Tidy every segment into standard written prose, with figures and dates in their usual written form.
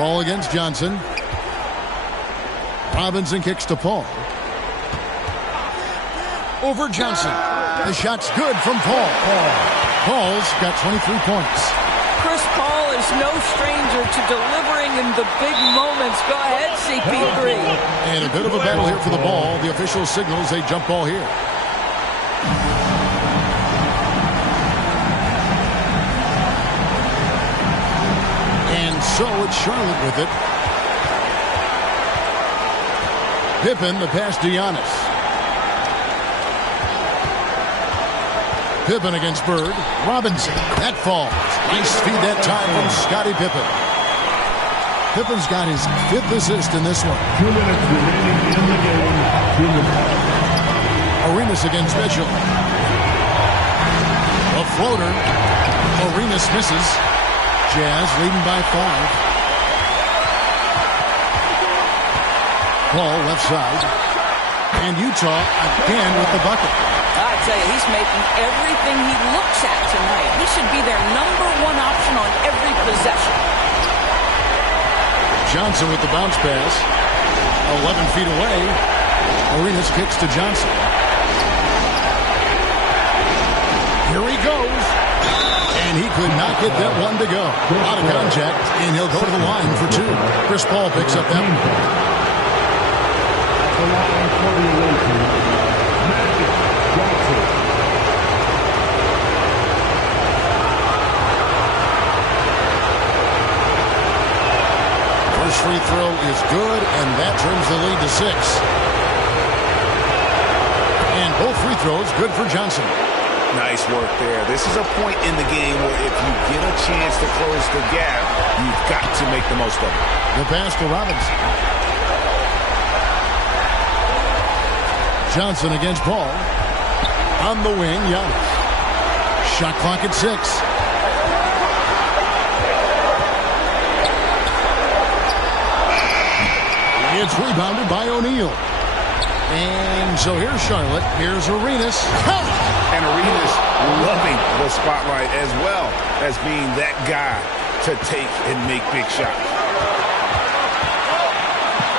Paul against Johnson. Robinson kicks to Paul. Over Johnson. The shot's good from Paul. Paul's got 23 points. Chris Paul is no stranger to delivering in the big moments. Go ahead, CP3. And a bit of a battle here for the ball. The official signals a jump ball here. And so it's Charlotte with it. Pippen, the pass to Giannis. Pippen against Bird. Robinson. That falls. Nice feed that time from Scottie Pippen. Pippen's got his 5th assist in this one. 2 minutes remaining in the game. 2 minutes. Arenas against Mitchell. A floater. Arenas misses. Jazz leading by 5. Paul left side. And Utah again with the bucket. I tell you, he's making everything he looks at tonight. He should be their #1 option on every possession. Johnson with the bounce pass. 11 feet away. Arenas kicks to Johnson. Here he goes. And he could not get that one to go. Out of contact, and he'll go to the line for 2. Chris Paul picks up that one. The line for the Lakers, Magic Johnson. First free throw is good, and that turns the lead to 6. And both free throws good for Johnson. Nice work there. This is a point in the game where if you get a chance to close the gap, you've got to make the most of it. The pass to Robinson. Johnson against Paul. On the wing, Giannis. Shot clock at 6. It's rebounded by O'Neal. And so here's Charlotte. Here's Arenas. And Arenas loving the spotlight as well as being that guy to take and make big shots.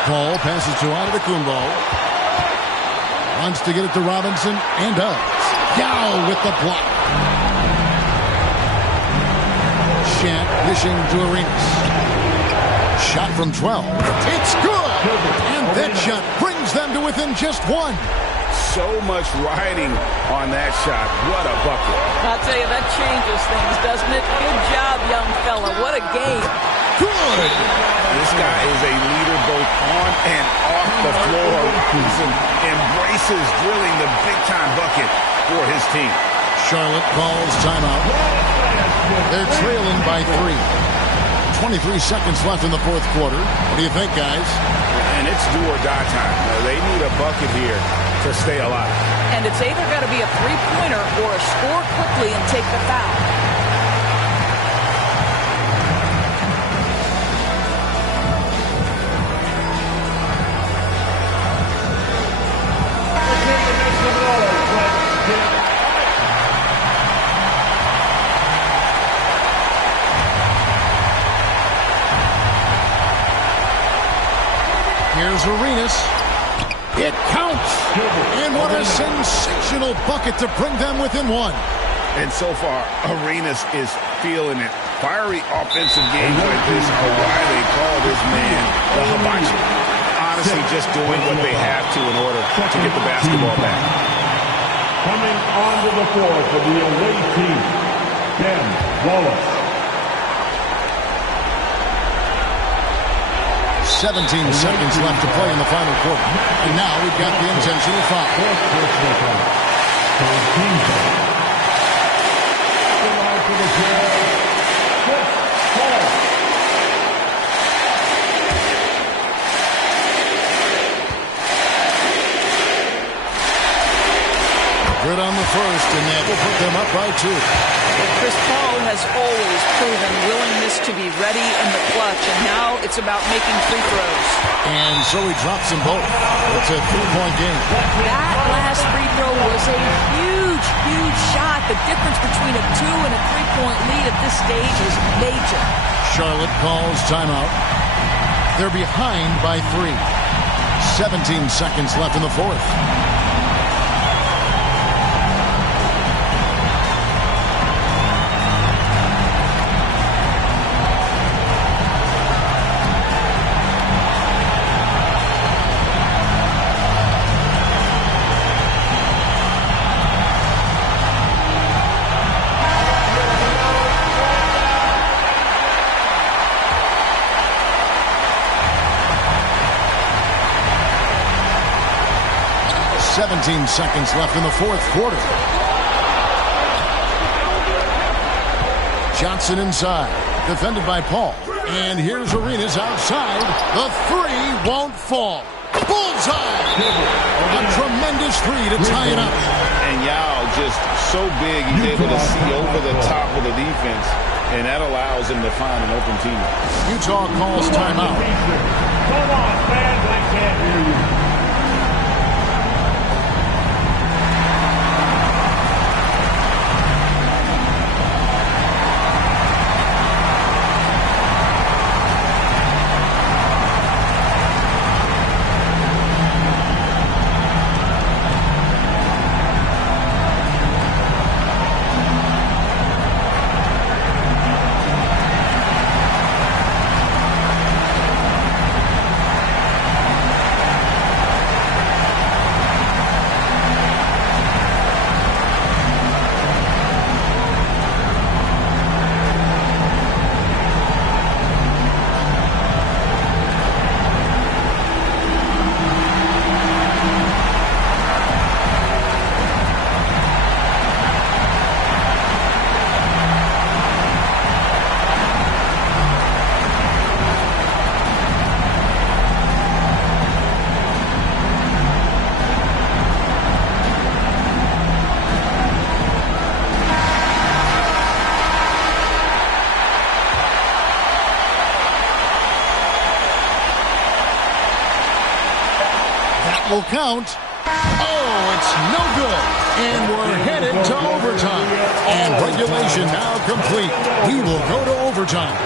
Paul passes to Antetokounmpo. Wants to get it to Robinson, and does. Yao with the block. Shat dishing to Arenas. Shot from 12. It's good! And that shot brings them to within just 1. So much riding on that shot. What a bucket. I'll tell you, that changes things, doesn't it? Good job, young fella. What a game. Good! This guy is a leader both on and off the floor. He embraces drilling the big-time bucket for his team. Charlotte calls timeout. They're trailing by 3. 23 seconds left in the 4th quarter. What do you think, guys? And it's do or die time. They need a bucket here to stay alive. And it's either got to be a three-pointer or a score quickly and take the foul. Here's Arenas. It counts. And what a sensational bucket to bring them within 1. And so far, Arenas is feeling it. Fiery offensive games like this are why they call this man the hibachi. Honestly, just doing what they have to in order to get the basketball back. Coming onto the floor for the away team, Ben Wallace. 17 seconds left to play in the final quarter. And now we've got the intentional foul. Good on the first, and that will put them up by 2. Chris Paul has always proven willingness to be ready in the clutch, and now it's about making free throws. And so he drops them both. It's a 3-point game. That last free throw was a huge, huge shot. The difference between a 2 and a 3-point lead at this stage is major. Charlotte calls timeout. They're behind by 3. 17 seconds left in the fourth. Seconds left in the fourth quarter. Johnson inside, defended by Paul. And here's Arenas outside. The three won't fall. Bullseye! A tremendous three to tie it up. And Yao just so big, he's able to see over the top of the defense, and that allows him to find an open teammate. Utah calls timeout. Come on, fans, I can't hear you. Will count. Oh, it's no good. And we're headed to overtime. And regulation now complete. We will go to overtime.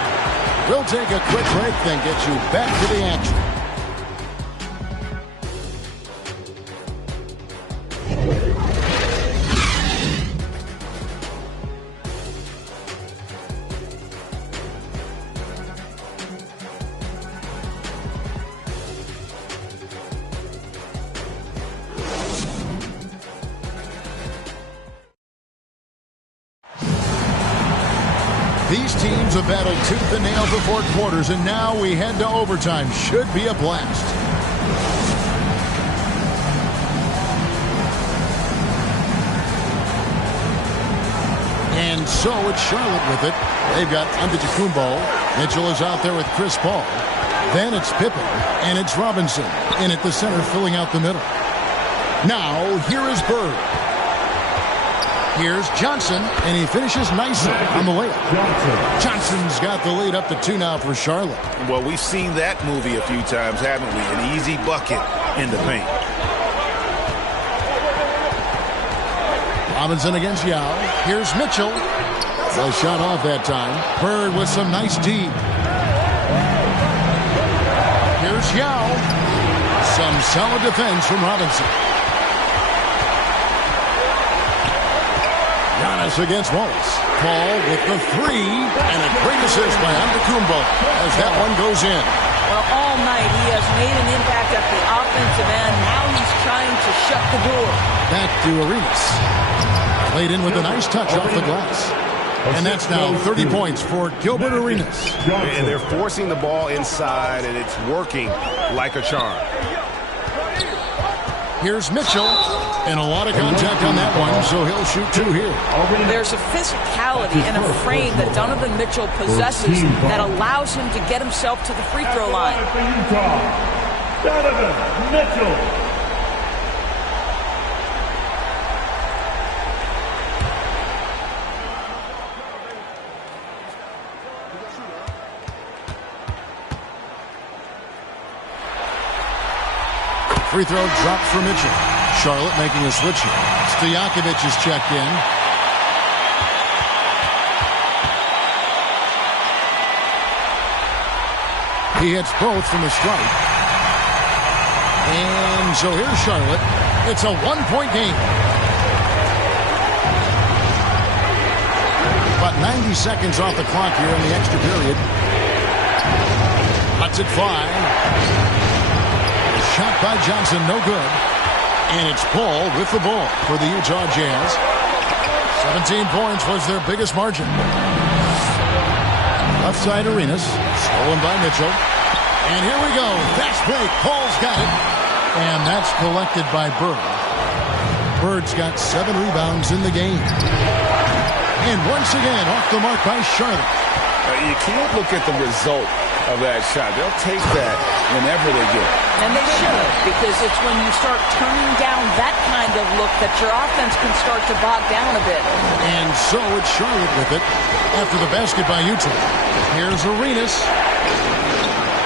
We'll take a quick break, then get you back to the action. These teams have battled tooth and nail for 4 quarters, and now we head to overtime. Should be a blast. And so it's Charlotte with it. They've got Antetokounmpo. Mitchell is out there with Chris Paul. Then it's Pippen, and it's Robinson in at the center, filling out the middle. Now, here is Bird. Here's Johnson, and he finishes nicely on the layup. Johnson's got the lead up to 2 now for Charlotte. Well, we've seen that movie a few times, haven't we? An easy bucket in the paint. Robinson against Yao. Here's Mitchell. Well, shot off that time. Bird with some nice D. Here's Yao. Some solid defense from Robinson. Giannis against Wallace. Paul with the 3, and a great assist by Antetokounmpo as that one goes in. Well, all night he has made an impact at the offensive end. Now he's trying to shut the door. Back to Arenas. Played in with a nice touch off the glass. And that's now 30 points for Gilbert Arenas. And they're forcing the ball inside, and it's working like a charm. Here's Mitchell, and a lot of contact on that one, so he'll shoot 2 here. There's a physicality and a frame that Donovan Mitchell possesses that allows him to get himself to the free throw line. Donovan Mitchell. Free throw dropped for Mitchell. Charlotte making a switch here. Stojakovic is checked in. He hits both from the strike. And so here's Charlotte. It's a one-point game. About 90 seconds off the clock here in the extra period. Lets it fly. Shot by Johnson, no good. And it's Paul with the ball for the Utah Jazz. 17 points was their biggest margin. Left side Arenas, stolen by Mitchell. And here we go. Fast break. Paul's got it. And that's collected by Bird. Bird's got 7 rebounds in the game. And once again, off the mark by Charlotte. You can't look at the result of that shot. They'll take that whenever they get it. And they should, because it's when you start turning down that kind of look that your offense can start to bog down a bit. And so it's Charlotte with it after the basket by Utah. Here's Arenas.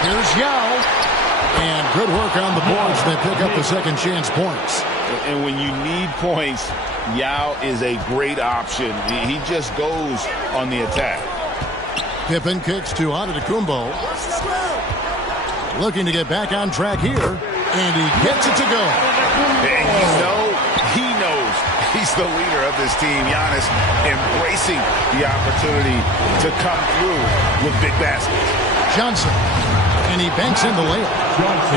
Here's Yao. And good work on the boards. They pick up the second chance points. And when you need points, Yao is a great option. He just goes on the attack. Pippen kicks to Antetokounmpo. Looking to get back on track here. And he gets it to go. And he knows he's the leader of this team. Giannis embracing the opportunity to come through with big baskets. Johnson. And he banks in the layup.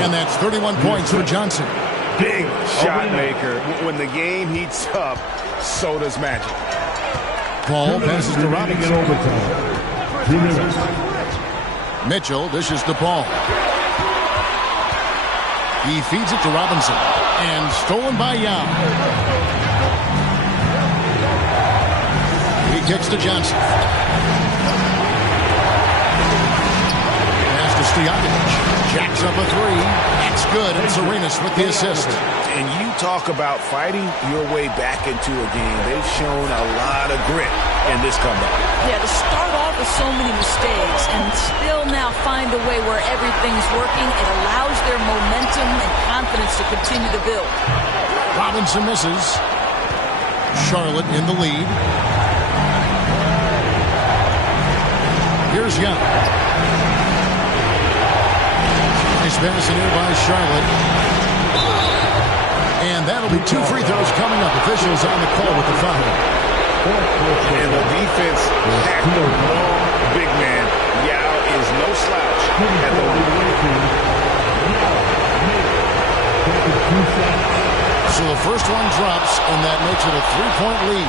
And that's 31 points for Johnson. Big shot maker. When the game heats up, so does Magic. Paul passes to Robinson. 2 minutes. Mitchell dishes to Paul. He feeds it to Robinson. And stolen by Yao. He kicks to Johnson. Pass to Stojakovic. Jacks up a 3. That's good. It's Arenas with the assist. And you talk about fighting your way back into a game. They've shown a lot of grit in this comeback. Yeah, to start off with so many mistakes and still now find a way where everything's working, it allows their momentum and confidence to continue to build. Robinson misses. Charlotte in the lead. Here's Young. Nice pass in here by Charlotte. And that'll be 2 free throws coming up. Officials on the call with the foul. And the defense packed the wrong big man. Yao is no slouch at the line. So the first one drops, and that makes it a 3-point lead.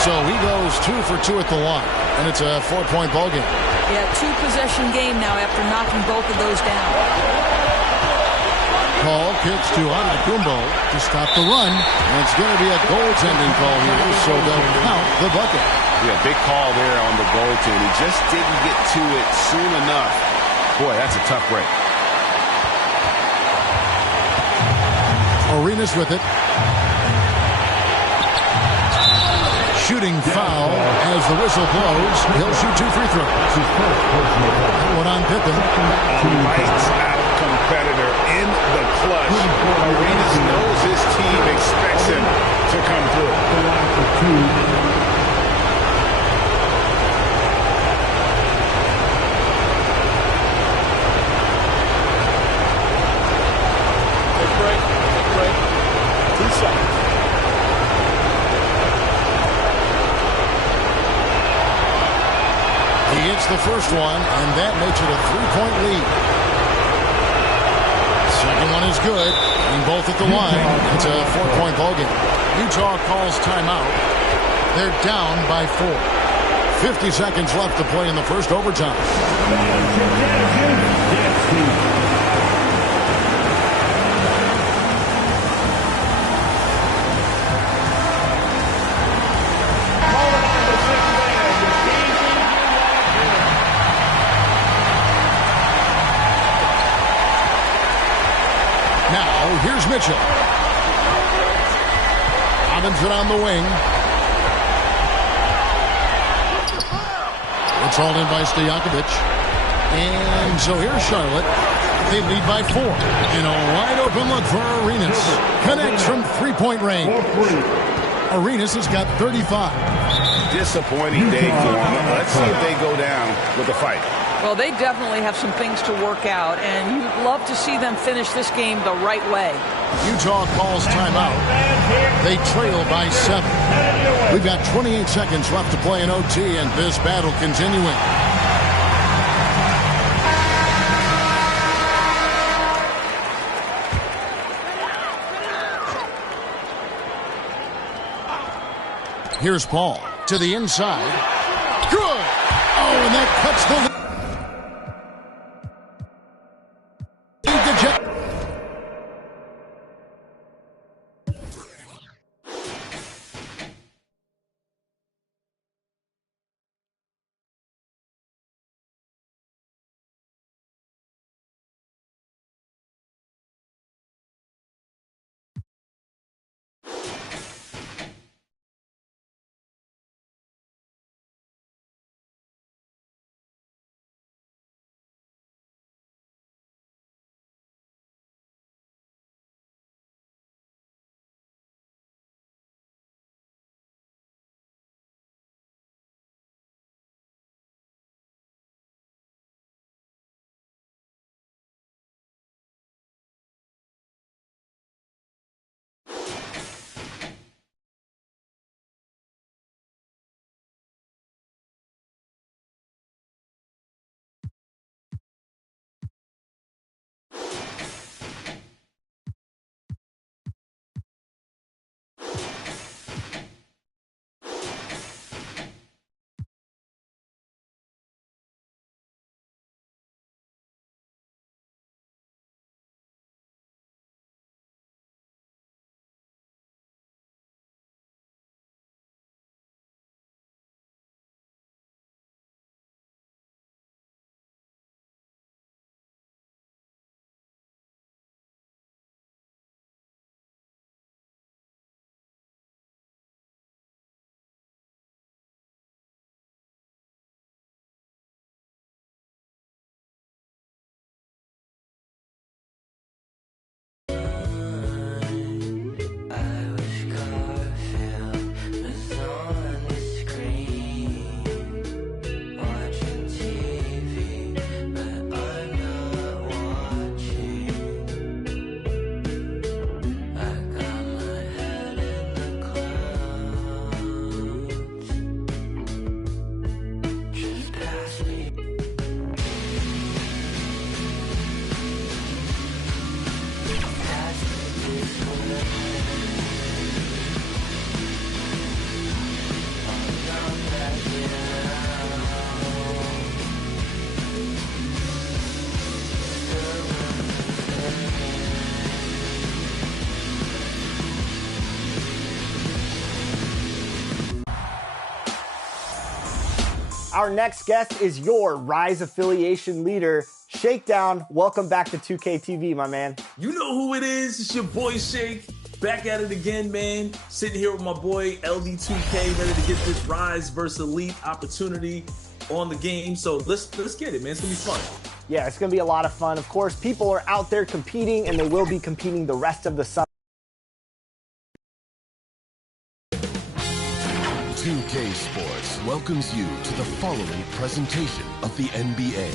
So he goes 2 for 2 at the line, and it's a 4-point ball game. Yeah, 2-possession game now after knocking both of those down. Paul kicks to Antetokounmpo to stop the run. And it's going to be a goaltending call here, so they'll count the bucket. Yeah, big call there on the goaltend. He just didn't get to it soon enough. Boy, that's a tough break. Arenas with it. Shooting foul as the whistle blows. He'll shoot 2 free throws. One on Pippen. Lights out competitor in the clutch. Arenas knows his team expects him to come through. Break. 2 seconds. He hits the first one, and that makes it a 3-point lead. Second one is good, and both at the line. It's a 4-point ball game. Utah calls timeout. They're down by 4. 50 seconds left to play in the first overtime. Here's Mitchell. Robinson on the wing. It's hauled in by Stojakovic. And so here's Charlotte. They lead by 4. And a wide open look for Arenas. Connects from 3-point range. Arenas has got 35. Disappointing day for him. Let's see if they go down with a fight. Well, they definitely have some things to work out, and you'd love to see them finish this game the right way. Utah calls timeout. They trail by 7. We've got 28 seconds left to play in OT, and this battle continuing. Here's Paul to the inside. Good. Oh, and that cuts the lead. Our next guest is your Rise affiliation leader, Shakedown. Welcome back to 2K TV, my man. You know who it is. It's your boy Shake. Back at it again, man. Sitting here with my boy LD2K, ready to get this Rise versus Elite opportunity on the game. So let's get it, man. It's gonna be fun. Yeah, it's gonna be a lot of fun. Of course, people are out there competing, and they will be competing the rest of the summer. 2K Sports welcomes you to the following presentation of the NBA.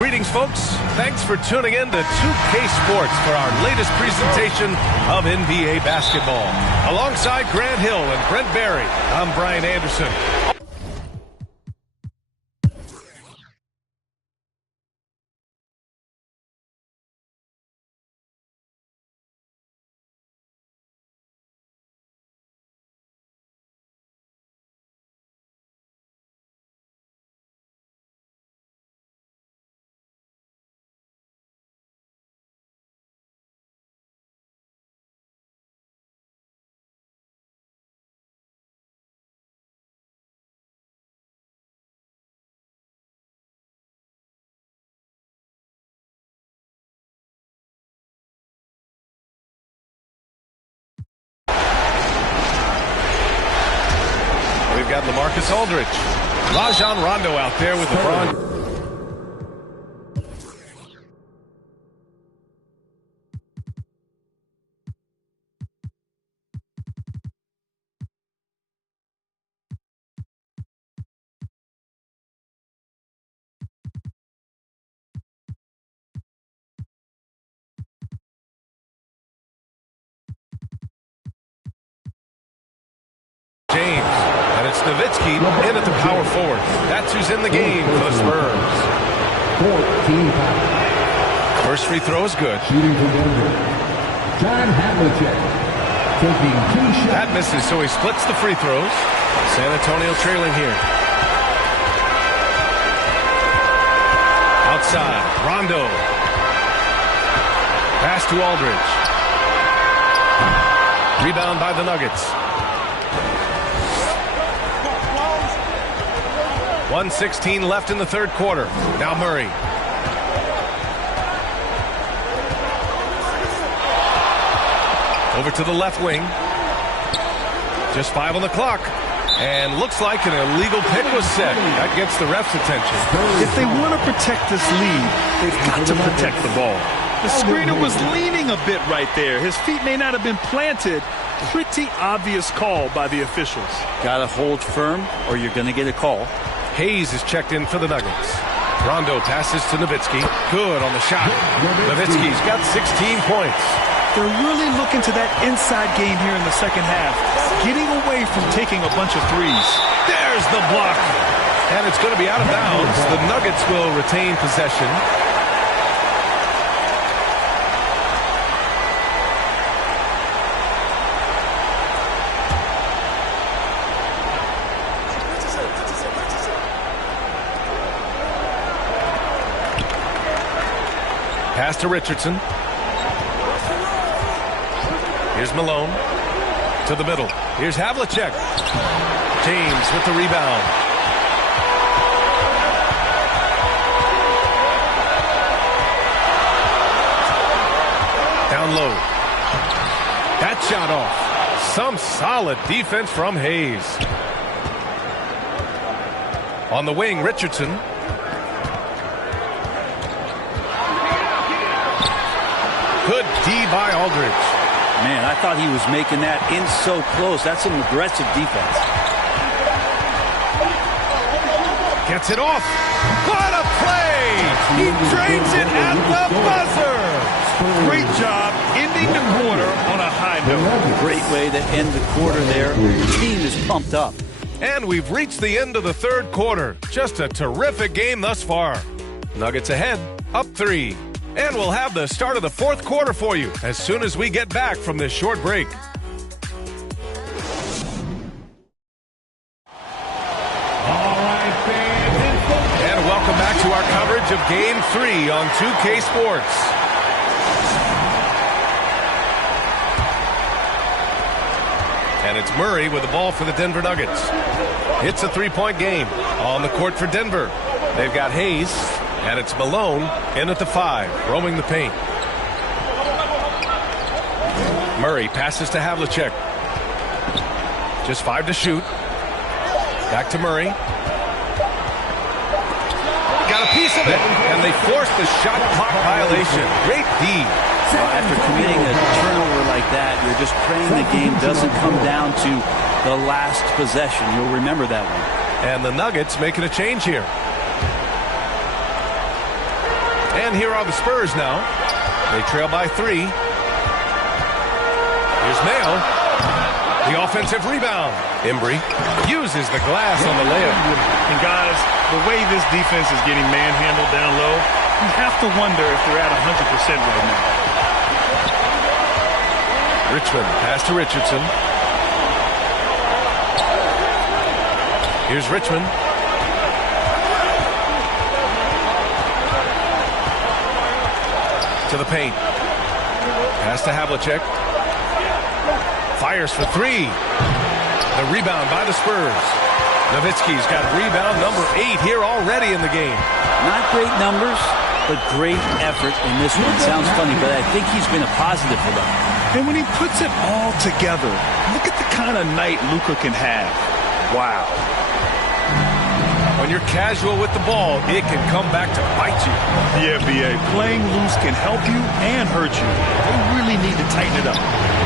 Greetings, folks. Thanks for tuning in to 2K Sports for our latest presentation of NBA basketball. Alongside Grant Hill and Brent Barry, I'm Brian Anderson. We've got LaMarcus Aldridge, Rajon Rondo out there with LeBron. James, and it's Nowitzki in at the power forward. That's who's in the game for the Spurs. 14 pounds. First free throw is good. Shooting for Denver. John Havlicek taking 2 shots. That misses, so he splits the free throws. San Antonio trailing here. Outside, Rondo. Pass to Aldridge. Rebound by the Nuggets. 1:16 left in the third quarter. Now Murray. Over to the left wing. Just 5 on the clock. And looks like an illegal pick was set. That gets the ref's attention. If they want to protect this lead, they've got to protect the ball. The screener was leaning a bit right there. His feet may not have been planted. Pretty obvious call by the officials. Got to hold firm or you're going to get a call. Hayes is checked in for the Nuggets. Rondo passes to Nowitzki. Good on the shot. Nowitzki's got 16 points. They're really looking to that inside game here in the second half, getting away from taking a bunch of threes. There's the block. And it's going to be out of bounds. The Nuggets will retain possession. Pass to Richardson. Here's Malone. To the middle. Here's Havlicek. James with the rebound. Down low. That shot off. Some solid defense from Hayes. On the wing, Richardson. Good D by Aldridge. Man, I thought he was making that in so close. That's some aggressive defense. Gets it off. What a play! He drains it at the buzzer. Great job ending the quarter on a high note. Great way to end the quarter there. The team is pumped up. And we've reached the end of the third quarter. Just a terrific game thus far. Nuggets ahead, up 3. And we'll have the start of the fourth quarter for you as soon as we get back from this short break. And welcome back to our coverage of Game 3 on 2K Sports. And it's Murray with the ball for the Denver Nuggets. It's a 3-point game on the court for Denver. They've got Hayes. And it's Malone in at the 5, roaming the paint. Murray passes to Havlicek. Just 5 to shoot. Back to Murray. Got a piece of it, and they forced the shot clock violation. Great D. Well, after committing a turnover like that, you're just praying the game doesn't come down to the last possession. You'll remember that one. And the Nuggets making a change here. And here are the Spurs now. They trail by 3. Here's Mayo. The offensive rebound. Embry uses the glass on the layup. And guys, the way this defense is getting manhandled down low, you have to wonder if they're at 100% right now. Richmond pass to Richardson. Here's Richmond. To the paint. Pass to Havlicek. Fires for 3. The rebound by the Spurs. Nowitzki's got rebound number 8 here already in the game. Not great numbers, but great effort in this one. Sounds funny, but I think he's been a positive for them. And when he puts it all together, look at the kind of night Luka can have. Wow. When you're casual with the ball, it can come back to bite you. Yeah, B.A. Playing loose can help you and hurt you. They really need to tighten it up.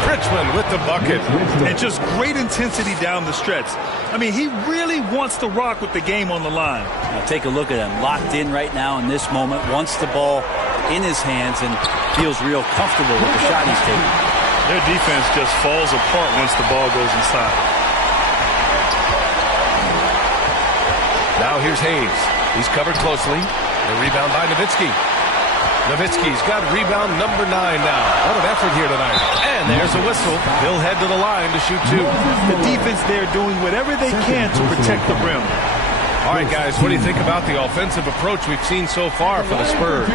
Richmond with the bucket. And just great intensity down the stretch. I mean, he really wants to rock with the game on the line. Now take a look at him. Locked in right now in this moment. Wants the ball in his hands and feels real comfortable with the shot he's taking. Their defense just falls apart once the ball goes inside. Now here's Hayes. He's covered closely. The rebound by Nowitzki. Nowitzki's got rebound number 9 now. What an effort here tonight. And there's a whistle. He'll head to the line to shoot 2. The defense there doing whatever they can to protect the rim. All right, guys, what do you think about the offensive approach we've seen so far for the Spurs?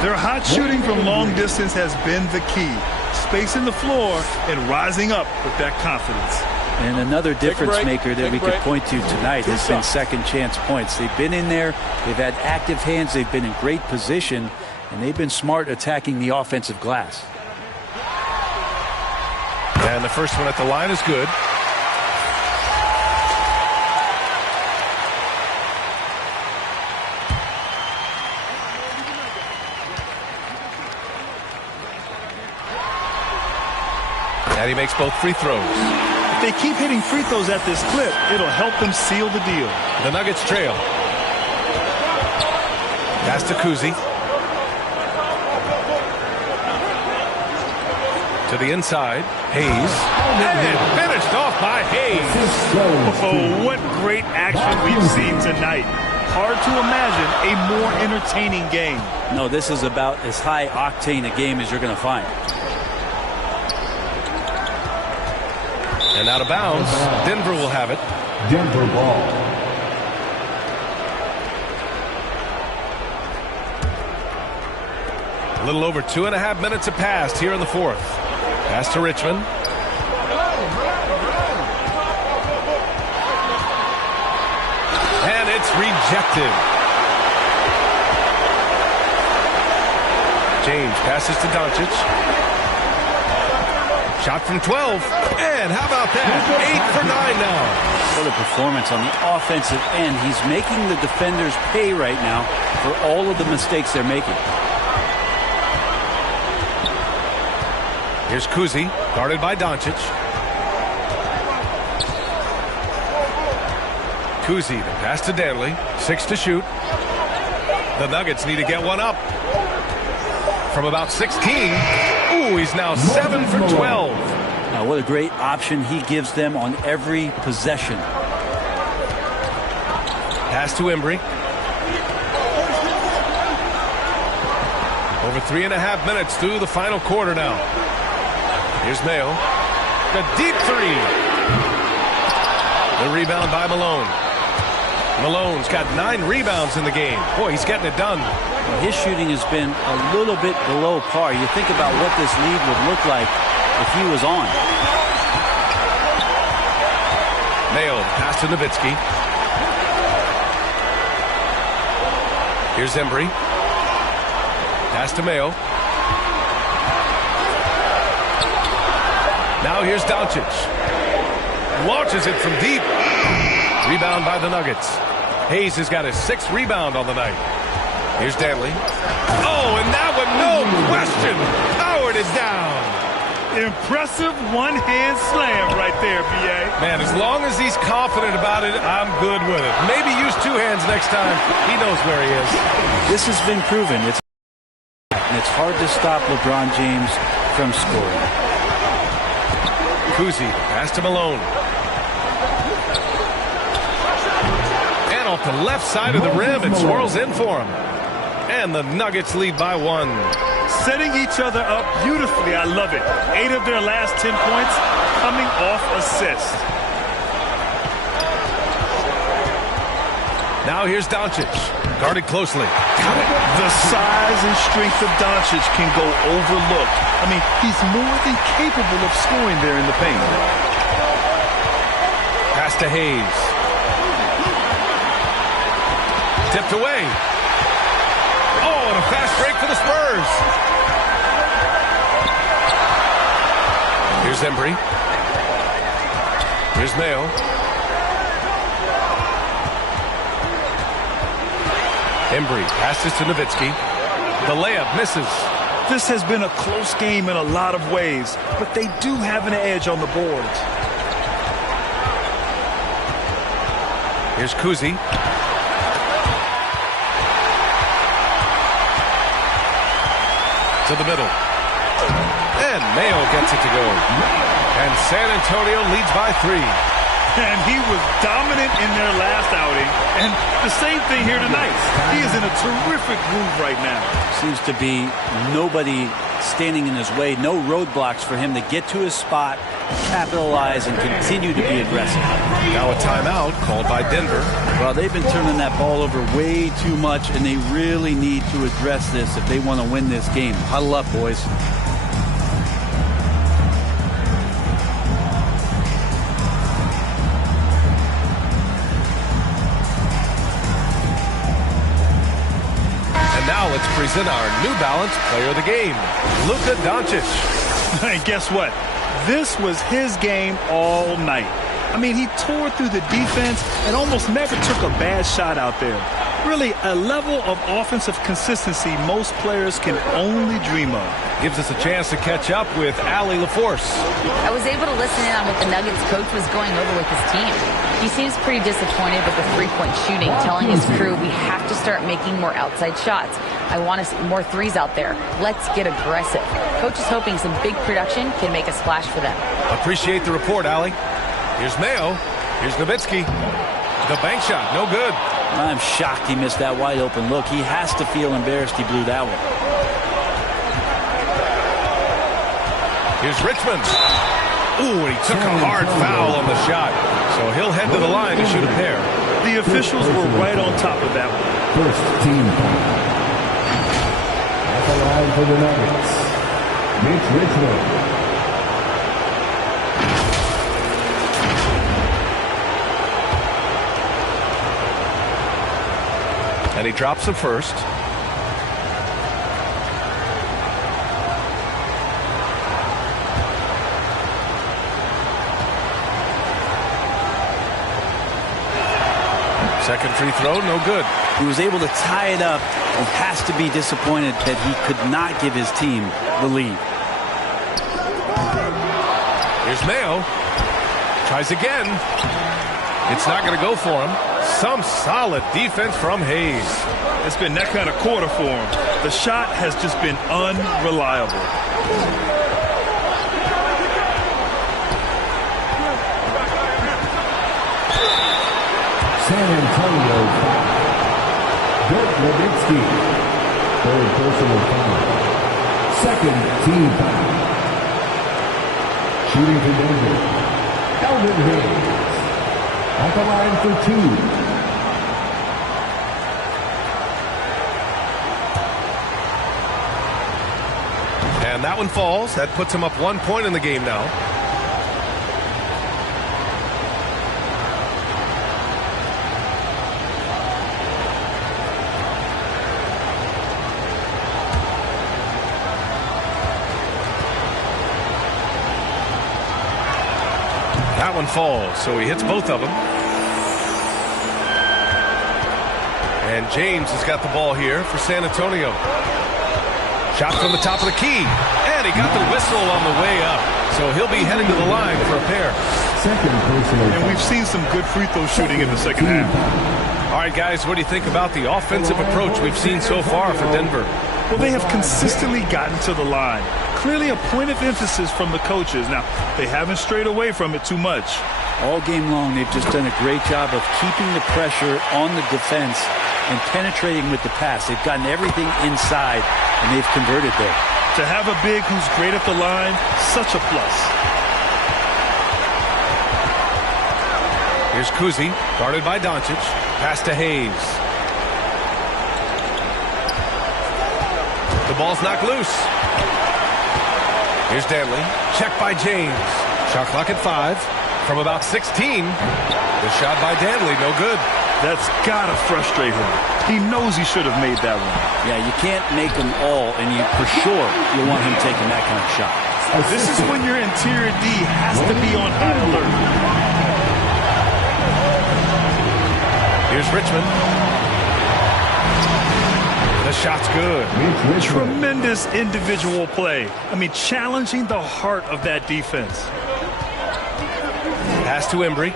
Their hot shooting from long distance has been the key. Spacing the floor and rising up with that confidence. And another difference maker that we could point to tonight has been second chance points. They've been in there. They've had active hands. They've been in great position. And they've been smart attacking the offensive glass. And the first one at the line is good. And he makes both free throws. If they keep hitting free throws at this clip, it'll help them seal the deal. The Nuggets trail. Pass to Kuzi. To the inside, Hayes. And finished off by Hayes. Oh, what great action we've seen tonight. Hard to imagine a more entertaining game. No, this is about as high octane a game as you're going to find. And out of bounds, Denver will have it. Denver ball. A little over 2.5 minutes have passed here in the fourth. Pass to Richmond. And it's rejected. James passes to Doncic. Shot from 12. And how about that? 8 for 9 now. What a performance on the offensive end. He's making the defenders pay right now for all of the mistakes they're making. Here's Kuzi, guarded by Doncic. Kuzi, the pass to Danley. 6 to shoot. The Nuggets need to get one up. From about 16. Ooh, he's now 7 for 12. Now, what a great option he gives them on every possession. Pass to Embry. Over 3.5 minutes through the final quarter now. Here's Mayo. The deep 3. The rebound by Malone. Malone's got 9 rebounds in the game. Boy, he's getting it done. His shooting has been a little bit below par. You think about what this lead would look like if he was on. Mayo, pass to Nowitzki. Here's Embry. Pass to Mayo. Now here's Doncic. Launches it from deep. Rebound by the Nuggets. Hayes has got his 6th rebound on the night. Here's Danley. Oh, and that one, no question. Howard is down. Impressive one-hand slam right there, B.A. Man, as long as he's confident about it, I'm good with it. Maybe use 2 hands next time. He knows where he is. This has been proven. It's hard to stop LeBron James from scoring. Kuzi, pass to Malone. And off the left side of the rim, it swirls in for him. And the Nuggets lead by 1. Setting each other up beautifully. I love it. 8 of their last 10 points coming off assists. Now here's Doncic. Guarded closely. Got it. The size and strength of Doncic can go overlooked. I mean, he's more than capable of scoring there in the paint. Pass to Hayes. Tipped away. Oh, and a fast break for the Spurs. Here's Embry. Here's Mayo. Embry passes to Nowitzki. The layup misses. This has been a close game in a lot of ways, but they do have an edge on the boards. Here's Kuzi. To the middle. And Mayo gets it to go. And San Antonio leads by 3. And he was dominant in their last outing. And the same thing here tonight. He is in a terrific groove right now. Seems to be nobody standing in his way. No roadblocks for him to get to his spot, capitalize, and continue to be aggressive. Now a timeout called by Denver. Well, they've been turning that ball over way too much, and they really need to address this if they want to win this game. Huddle up, boys. Now let's present our New Balance Player of the Game, Luka Doncic. And guess what? This was his game all night. I mean, he tore through the defense and almost never took a bad shot out there. Really, a level of offensive consistency most players can only dream of. Gives us a chance to catch up with Allie LaForce. I was able to listen in on what the Nuggets coach was going over with his team. He seems pretty disappointed with the three-point shooting, telling his crew we have to start making more outside shots. I want to see more threes out there. Let's get aggressive. Coach is hoping some big production can make a splash for them. Appreciate the report, Allie. Here's Mayo. Here's Nowitzki. The bank shot, no good. I'm shocked he missed that wide open look. He has to feel embarrassed he blew that one. Here's Richmond. Ooh, and he took a hard foul on the shot. So he'll head to the line to shoot a pair. The officials were right on top of that one. First team foul. At the line for the Nuggets, Mitch Richmond. And he drops the first. Second free throw, no good. He was able to tie it up and has to be disappointed that he could not give his team the lead. Here's Mayo. Tries again. It's not going to go for him. Some solid defense from Hayes. It's been that kind of quarter for him. The shot has just been unreliable. San Antonio foul. Dirk Nowitzki. Third personal foul. Second team foul. Shooting for Denver, Elvin Hayes. At the line for 2. And that one falls. That puts him up 1 point in the game now. That one falls, so he hits both of them. And James has got the ball here for San Antonio. Shot from the top of the key. And he got the whistle on the way up. So he'll be heading to the line for a pair. Second personal. And we've seen some good free throw shooting in the second half. All right, guys, what do you think about the offensive approach we've seen so far for Denver? Well, they have consistently gotten to the line. Clearly a point of emphasis from the coaches. Now, they haven't strayed away from it too much. All game long, they've just done a great job of keeping the pressure on the defense and penetrating with the pass. They've gotten everything inside, and they've converted there. To have a big who's great at the line, such a plus. Here's Kuzi, guarded by Doncic. Pass to Hayes. The ball's knocked loose. Here's Danley. Checked by James. Shot clock at 5. From about 16. The shot by Danley, no good. That's got to frustrate him. He knows he should have made that one. Yeah, you can't make them all, and you for sure you want him taking that kind of shot. This is when your interior D has to be on high alert. Here's Richmond. The shot's good. Tremendous individual play. I mean, challenging the heart of that defense. Pass to Embry.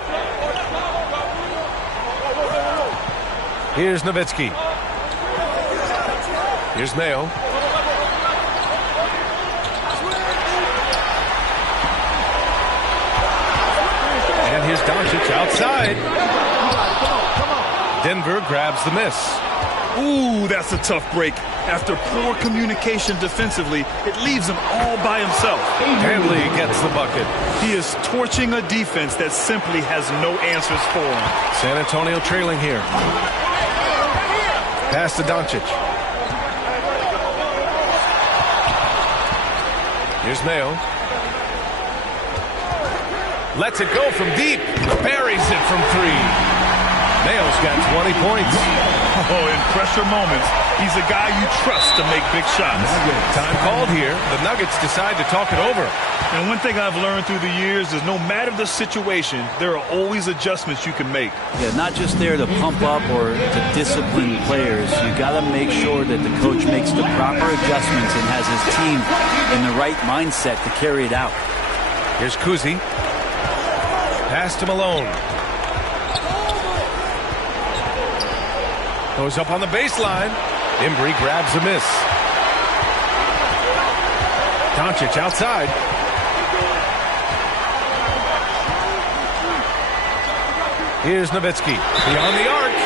Here's Nowitzki. Here's Mayo. And here's Doncic outside. Denver grabs the miss. Ooh, that's a tough break. After poor communication defensively, it leaves him all by himself. Hanley gets the bucket. He is torching a defense that simply has no answers for him. San Antonio trailing here. Pass to Doncic. Here's Mayo. Lets it go from deep. Buries it from three. Mayo's got 20 points. Oh, in pressure moments, he's a guy you trust to make big shots. Time called here. The Nuggets decide to talk it over. And one thing I've learned through the years is no matter the situation, there are always adjustments you can make. Yeah, not just there to pump up or to discipline players. You got to make sure that the coach makes the proper adjustments and has his team in the right mindset to carry it out. Here's Kuzi. Pass to Malone. Goes up on the baseline. Embry grabs a miss. Doncic outside. Here's Nowitzki. Beyond the arc.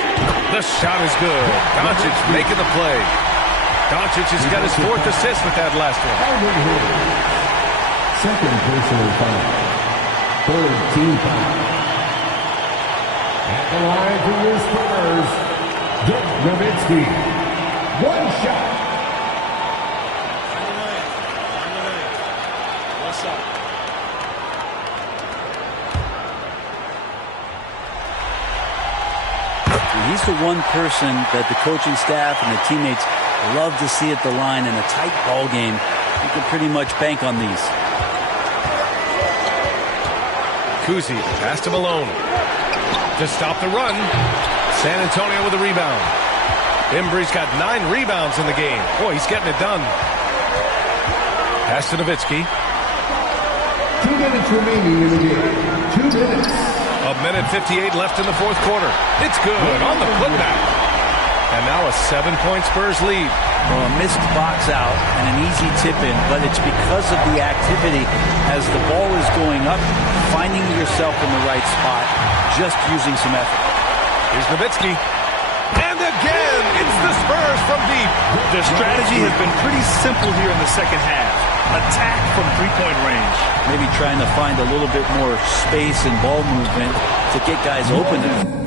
The shot is good. Doncic making the play. Doncic has got his fourth assist with that last one. Second personal foul. Third team foul. At the line for your Spurs, Dirk Nowitzki. One shot. What's up? He's the one person that the coaching staff and the teammates love to see at the line in a tight ball game. You can pretty much bank on these. Kuzi, pass to Malone. To stop the run. San Antonio with a rebound. Embry's got 9 rebounds in the game. Boy, he's getting it done. Pass to Nowitzki. 2 minutes remaining in the game. 2 minutes. A minute 58 left in the fourth quarter. It's good on the putback. And now a 7-point Spurs lead. Well, a missed box out and an easy tip in, but it's because of the activity as the ball is going up, finding yourself in the right spot, just using some effort. Here's Nowitzki. And again, it's the Spurs from deep. Their strategy has been pretty simple here in the second half. Attack from three-point range. Maybe trying to find a little bit more space and ball movement to get guys open.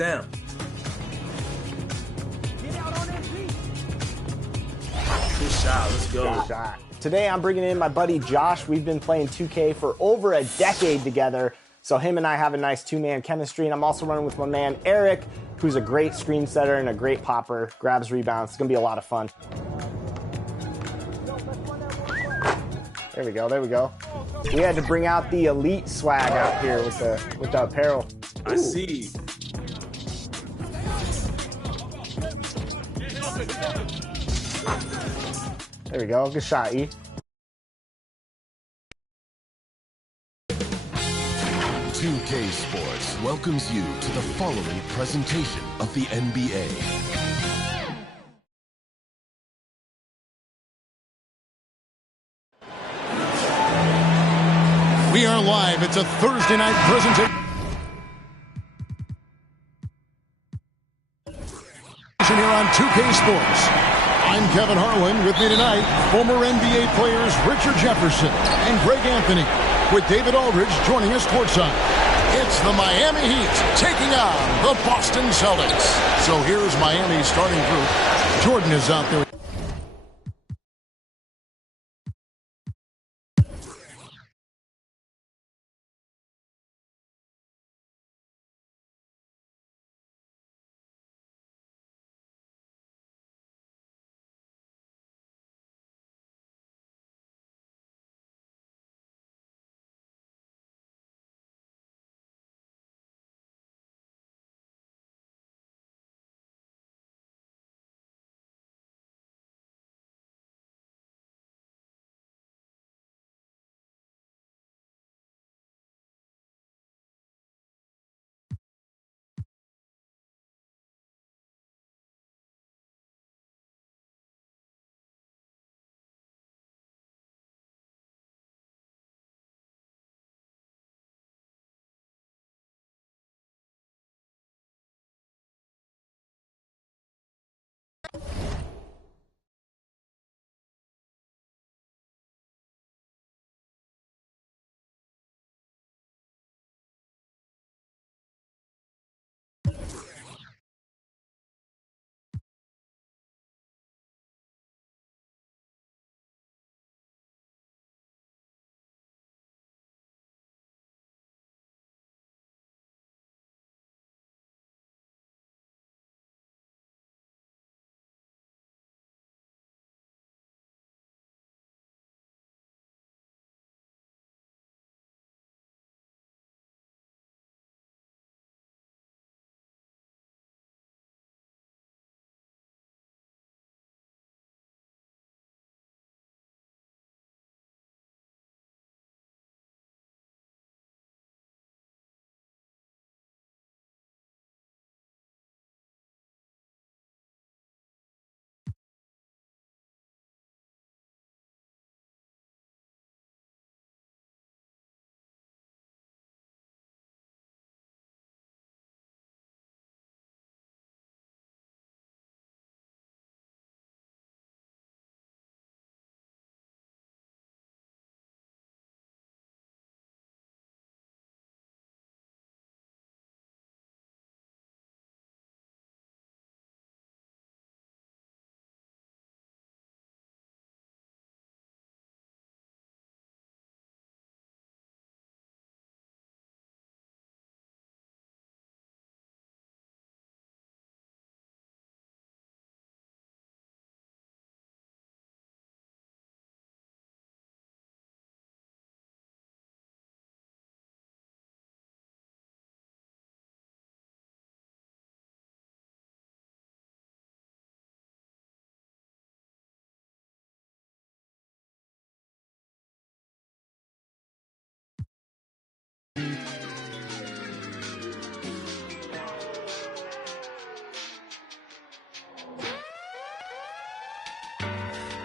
down. Good shot. Let's go. Good shot. Today I'm bringing in my buddy Josh. We've been playing 2K for over a decade together, so him and I have a nice two-man chemistry, and I'm also running with my man Eric, who's a great screen setter and a great popper, grabs rebounds. It's going to be a lot of fun. There we go, there we go. We had to bring out the elite swag out here with the apparel. I see. There we go, good shot, E. 2K Sports welcomes you to the following presentation of the NBA. We are live. It's a Thursday night presentation here on 2K Sports. I'm Kevin Harlan. With me tonight, former NBA players Richard Jefferson and Greg Anthony, with David Aldridge joining us courtside. It's the Miami Heat taking on the Boston Celtics. So here's Miami's starting group. Jordan is out there.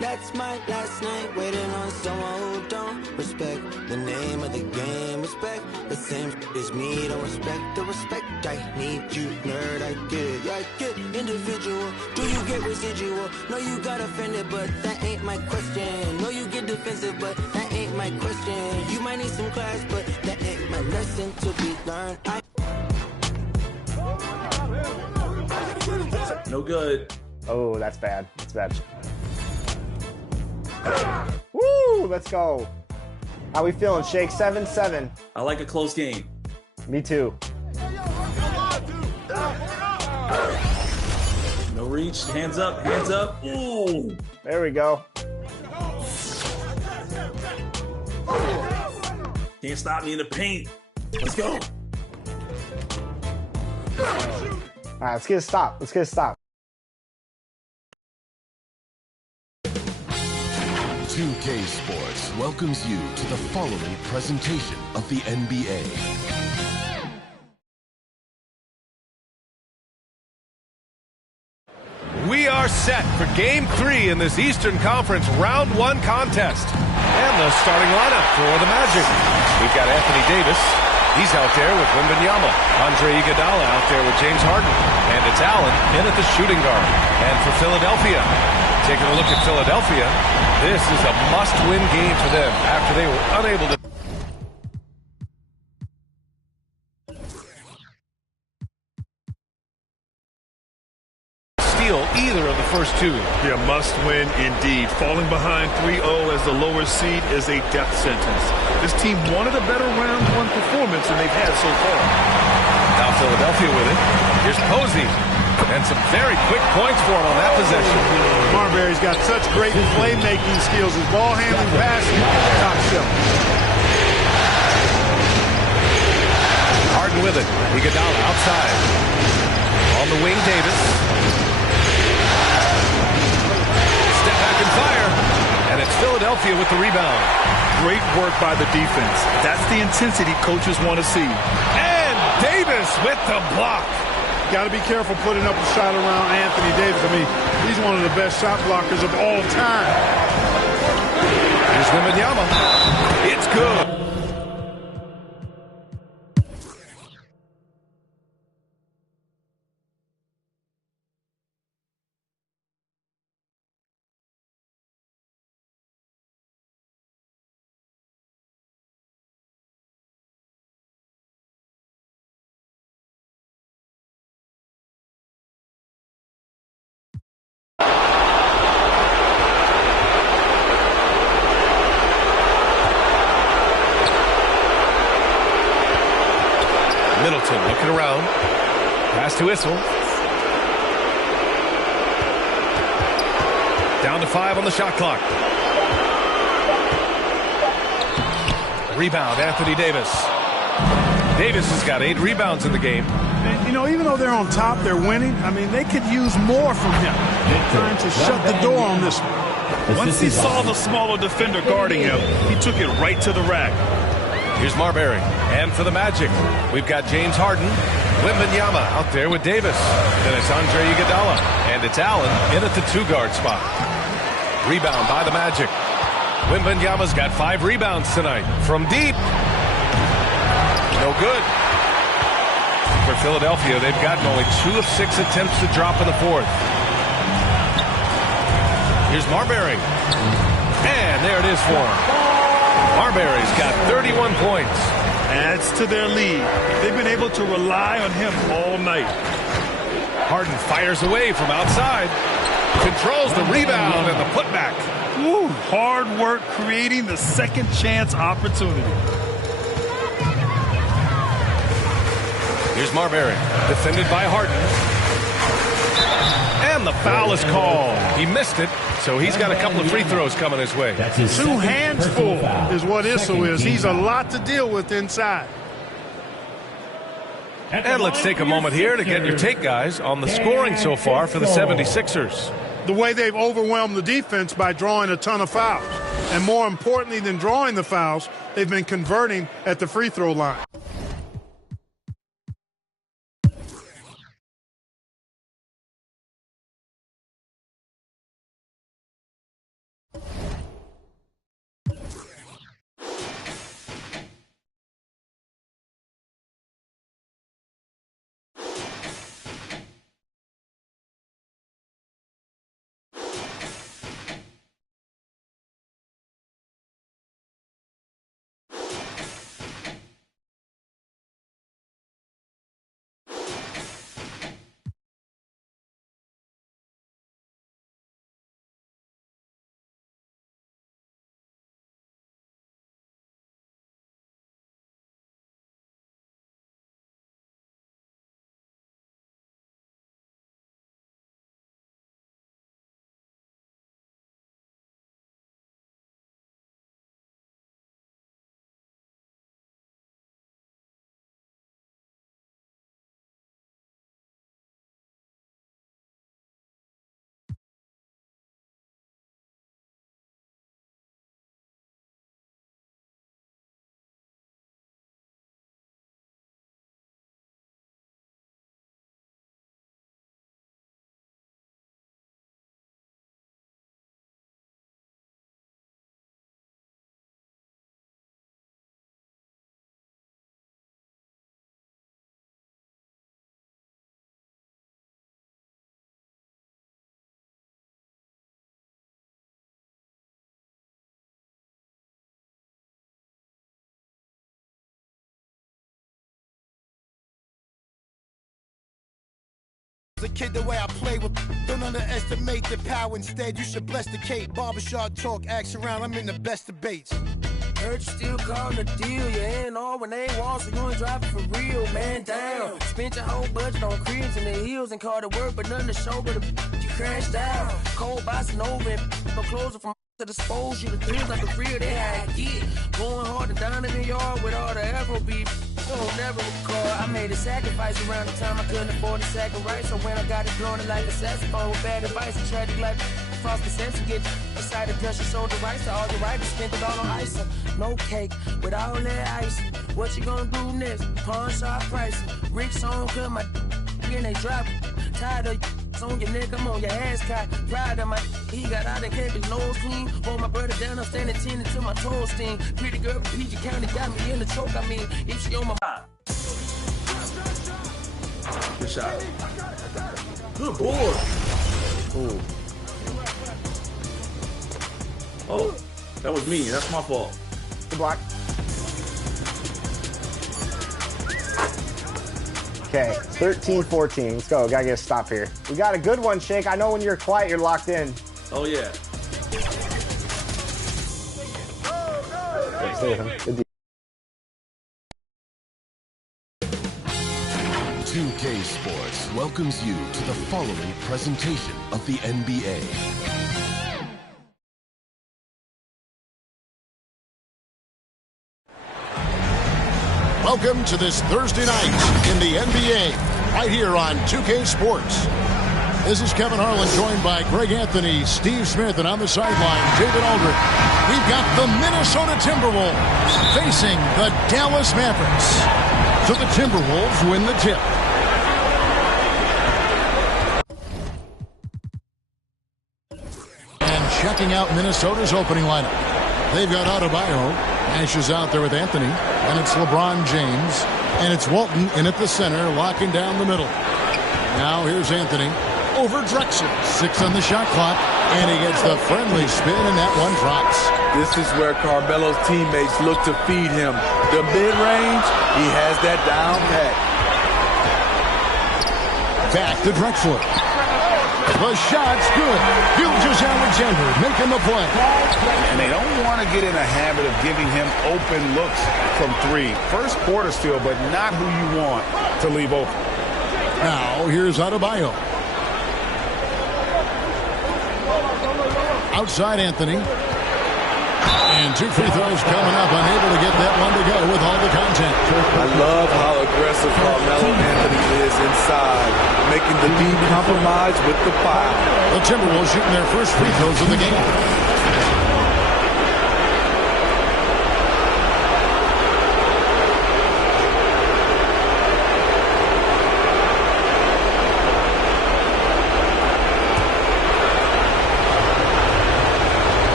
That's my last night, waiting on someone who don't respect the name of the game. Respect the same as me, don't respect the respect. I need you, nerd, I get it. I get individual, do you get residual? No, you got offended, but that ain't my question. No, you get defensive, but that ain't my question. You might need some class, but that ain't my lesson to be learned. No good. Oh, that's bad. That's bad. Woo! Let's go. How we feeling, Shake? 7-7. I like a close game. Me too. No reach. Hands up. Hands up. Ooh. There we go. Can't stop me in the paint. Let's go. All right, let's get a stop. Let's get a stop. 2K Sports welcomes you to the following presentation of the NBA. We are set for Game 3 in this Eastern Conference Round 1 contest. And the starting lineup for the Magic. We've got Anthony Davis. He's out there with Wembanyama. Andre Iguodala out there with James Harden. And it's Allen in at the shooting guard. And for Philadelphia, taking a look at Philadelphia, this is a must-win game for them after they were unable to steal either of the first two. Yeah, must win indeed. Falling behind 3-0 as the lower seed is a death sentence. This team wanted a better round 1 performance than they've had so far. Now Philadelphia with it. Here's Posey. And some very quick points for him on that possession. Marbury's got such great playmaking skills. His ball handling, passing, top shelf. Harden with it. Iguodala outside. On the wing, Davis. Step back and fire. And it's Philadelphia with the rebound. Great work by the defense. That's the intensity coaches want to see. And Davis with the block. Got to be careful putting up a shot around Anthony Davis. I mean, he's one of the best shot blockers of all time. Here's Wembanyama. It's good. Middleton looking around. Pass to Issel. Down to 5 on the shot clock. Rebound, Anthony Davis. Davis has got 8 rebounds in the game. And, you know, even though they're on top, they're winning. I mean, they could use more from him. They're trying to shut the door on this one. Once he saw the smaller defender guarding him, he took it right to the rack. Here's Marbury. And for the Magic, we've got James Harden. Wembanyama out there with Davis. Then it's Andre Iguodala. And it's Allen in at the 2-guard spot. Rebound by the Magic. Wembanyama's got 5 rebounds tonight. From deep. No good. For Philadelphia, they've gotten only 2 of 6 attempts to drop in the 4th. Here's Marbury. And there it is for him. Marbury's got 31 points. Adds to their lead. They've been able to rely on him all night. Harden fires away from outside. Controls the rebound and the putback. Woo, hard work creating the second chance opportunity. Here's Marbury. Defended by Harden. And the foul is called. He missed it, so he's got a couple of free throws coming his way. 2 hands full is what Issel is. He's a lot to deal with inside. And let's take a moment here to get your take, guys, on the scoring so far for the 76ers. The way they've overwhelmed the defense by drawing a ton of fouls. And more importantly than drawing the fouls, they've been converting at the free throw line. a kid, the way I play with. Don't underestimate the power. Instead, you should bless the Kate. Barbershop talk, ask around. I'm in the best debates. Heard you still calling a deal. You ain't all when they want, so you ain't driving for real, man. Down. Spent your whole budget on cribs and the heels and car to work, but nothing to show but you crashed out. Cold bossing over and no closer from to dispose you. The thrills like the real, they had to get. Going hard and down in the yard with all the Afro beef. Don't never recall. I made a sacrifice around the time I couldn't afford a sack of rice. So when I got it blown it like a saxophone with bad advice, a tragic life, false perception, get decided pressure, sold the rights to all the writers, spent it all on ice. No cake with all that ice. What you gonna do next? Pawn shop pricing. Rich song, cut my and they drop it. Tired of on your neck, I'm on your ass cock. Pride of my he got out and kept his nose clean. Hold my brother down, I'm standing 10 until my toes sting. Pretty girl from PG County got me in the choke. I mean, if she on my good shot. Good board. Ooh. Oh, that was me. That's my fault. Good block. Okay, 13-14. Let's go. Gotta get a stop here. We got a good one, Shake. I know when you're quiet, you're locked in. Oh, yeah. Stay with him. Good deal. 2K Sports welcomes you to the following presentation of the NBA. Welcome to this Thursday night in the NBA, right here on 2K Sports. This is Kevin Harlan, joined by Greg Anthony, Steve Smith, and on the sideline, David Aldridge. We've got the Minnesota Timberwolves facing the Dallas Mavericks. So the Timberwolves win the tip. And checking out Minnesota's opening lineup. They've got Adebayo. Nash is out there with Anthony. And it's LeBron James. And it's Walton in at the center, locking down the middle. Now here's Anthony over Drexler. 6 on the shot clock. And he gets the friendly spin, and that one drops. This is where Carmelo's teammates look to feed him. The mid-range, he has that down pat. Back to Drexler. The shot's good. Gilgeous-Alexander making the play. And they don't want to get in a habit of giving him open looks from 3. First quarter still, but not who you want to leave open. Now, here's Adebayo. Outside Anthony. And 2 free throws coming up. Unable to get that one to go with all the contact. I love how aggressive Carmelo Anthony is inside, making the deep compromise with the foul. The Timberwolves shooting their first free throws of the game.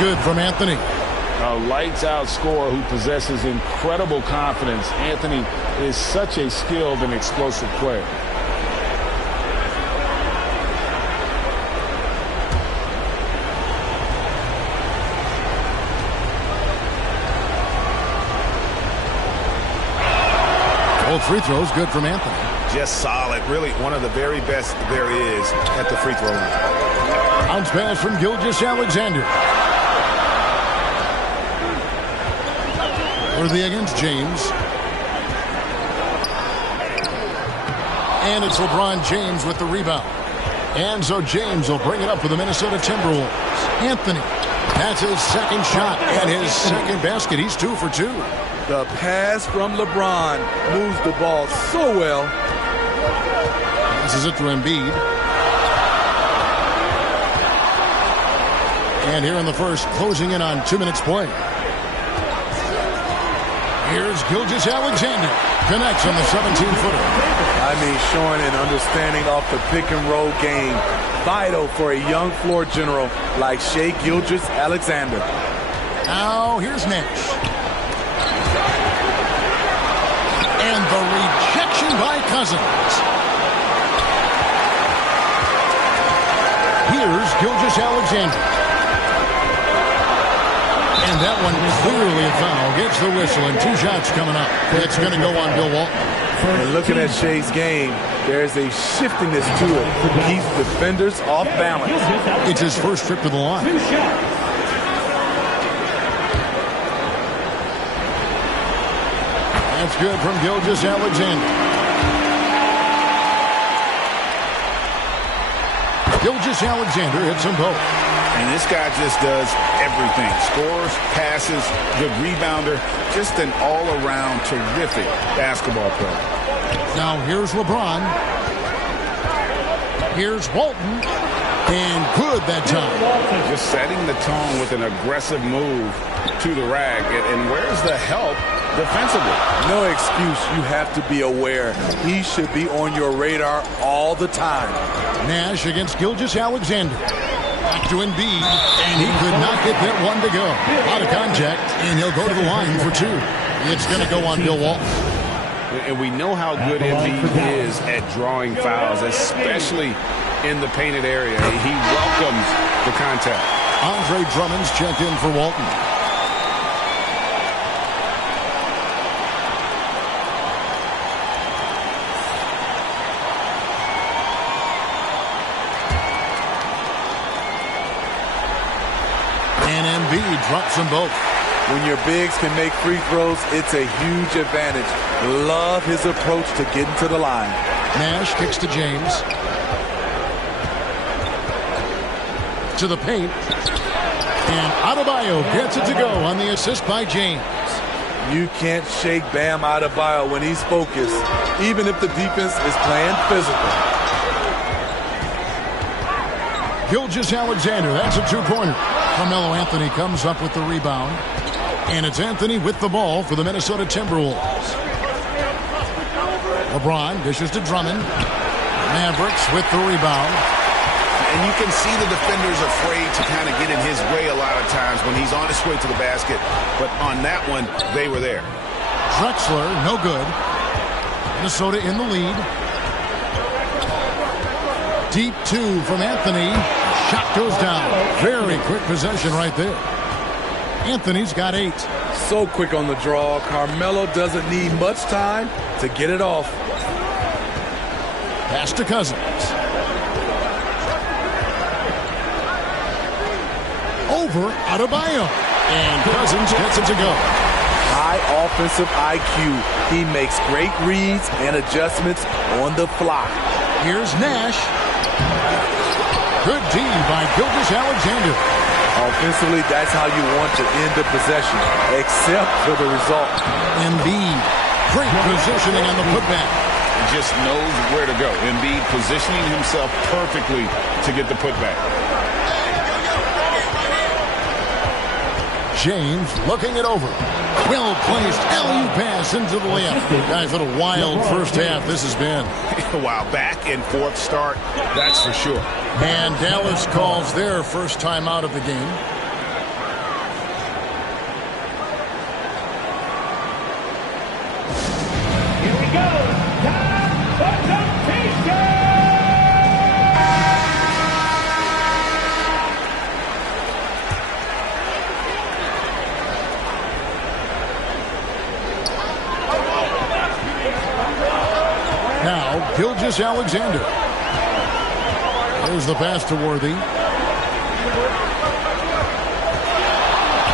Good from Anthony. A lights-out scorer who possesses incredible confidence. Anthony is such a skilled and explosive player. Both free throws good from Anthony. Just solid. Really one of the very best there is at the free throw line. Bounce pass from Gilgeous-Alexander. Worthy against James. And it's LeBron James with the rebound. And so James will bring it up for the Minnesota Timberwolves. Anthony, that's his second shot and his second basket. He's 2 for 2. The pass from LeBron moves the ball so well. This is it to Embiid. And here in the first, closing in on 2 minutes play. Here's Gilgeous-Alexander. Connects on the 17-footer. I mean, showing an understanding off the pick-and-roll game. Vital for a young floor general like Shai Gilgeous-Alexander. Now, here's Nash. And the rejection by Cousins. Here's Gilgeous-Alexander. And that one clearly a foul. Gets the whistle, and 2 shots coming up. It's going to go on Bill Walton. And looking at Shea's game, there's a shiftiness to it. Keeps defenders off balance. It's his first trip to the line. That's good from Gilgeous-Alexander. Gilgeous-Alexander hits them both. And this guy just does everything. Scores, passes, good rebounder. Just an all-around terrific basketball player. Now here's LeBron. Here's Walton. And good that time. Just setting the tone with an aggressive move to the rack. And where's the help defensively? No excuse. You have to be aware. He should be on your radar all the time. Nash against Gilgeous-Alexander. Back to Embiid, and he could not get that one to go. Out of contact, and he'll go to the line for 2. It's going to go on Bill Walton. And we know how good Embiid is at drawing fouls, especially in the painted area. He welcomes the contact. Andre Drummond's checked in for Walton. And Embiid drops them both. When your bigs can make free throws, it's a huge advantage. Love his approach to getting to the line. Nash kicks to James. To the paint. And Adebayo gets it to go on the assist by James. You can't shake Bam Adebayo when he's focused, even if the defense is playing physical. Gilgeous-Alexander, that's a 2-pointer. Carmelo Anthony comes up with the rebound. And it's Anthony with the ball for the Minnesota Timberwolves. LeBron dishes to Drummond. Mavericks with the rebound. And you can see the defenders afraid to kind of get in his way a lot of times when he's on his way to the basket. But on that one, they were there. Drexler, no good. Minnesota in the lead. Deep 2 from Anthony. Shot goes down. Very quick possession right there. Anthony's got 8. So quick on the draw. Carmelo doesn't need much time to get it off. Pass to Cousins. Over Adebayo. And Cousins gets it to go. High offensive IQ. He makes great reads and adjustments on the fly. Here's Nash. Good D by Gilgeous-Alexander. Offensively, that's how you want to end the possession, except for the result. Embiid, great positioning on the putback. He just knows where to go. Embiid positioning himself perfectly to get the putback. James looking it over. Well-placed alley pass into the layup. Guys, what a wild first half this has been. Wow, back and forth start, that's for sure. And Dallas calls their first time out of the game. Here we go. Time for temptation. Now, Gilgeous-Alexander. There's the pass to Worthy.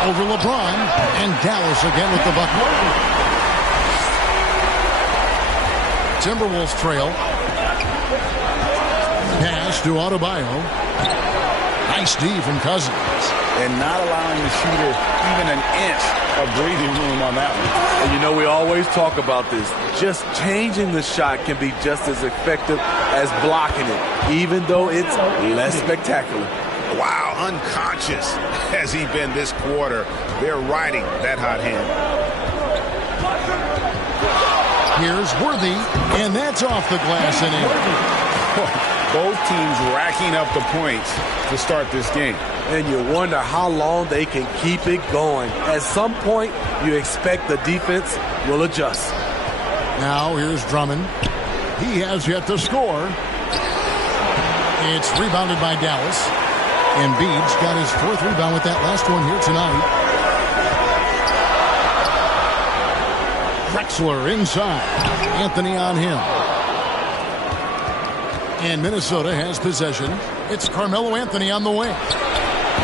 Over LeBron. And Dallas again with the bucket. Timberwolves trail. Pass to Adebayo. Nice D from Cousins. And not allowing the shooter even an inch of breathing room on that one. And you know, we always talk about this. Just changing the shot can be just as effective as blocking it, even though it's less spectacular. Wow, unconscious has he been this quarter. They're riding that hot hand. Here's Worthy, and that's off the glass and in. Both teams racking up the points to start this game. And you wonder how long they can keep it going. At some point, you expect the defense will adjust. Now here's Drummond. He has yet to score. It's rebounded by Dallas. Embiid's got his 4th rebound with that last one here tonight. Drexler inside. Anthony on him. And Minnesota has possession. It's Carmelo Anthony on the wing.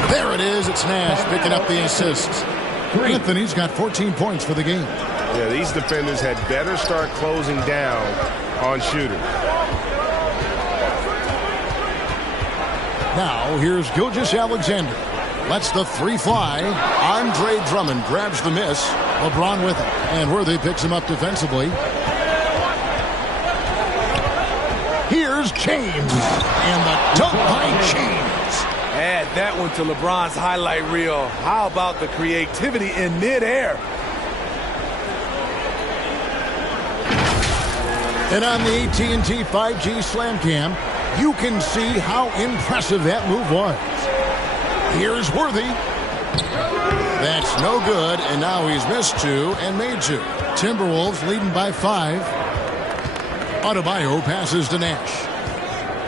There it is. It's Nash picking up the assists. Anthony's got 14 points for the game. Yeah, these defenders had better start closing down on shooters. Now, here's Gilgeous-Alexander. Lets the three fly. Andre Drummond grabs the miss. LeBron with it. And Worthy picks him up defensively. Here's James. And the dunk by James. Add that one to LeBron's highlight reel. How about the creativity in midair? And on the AT&T 5G Slam Cam, you can see how impressive that move was. Here's Worthy. That's no good, and now he's missed two and made two. Timberwolves leading by 5. Adebayo passes to Nash.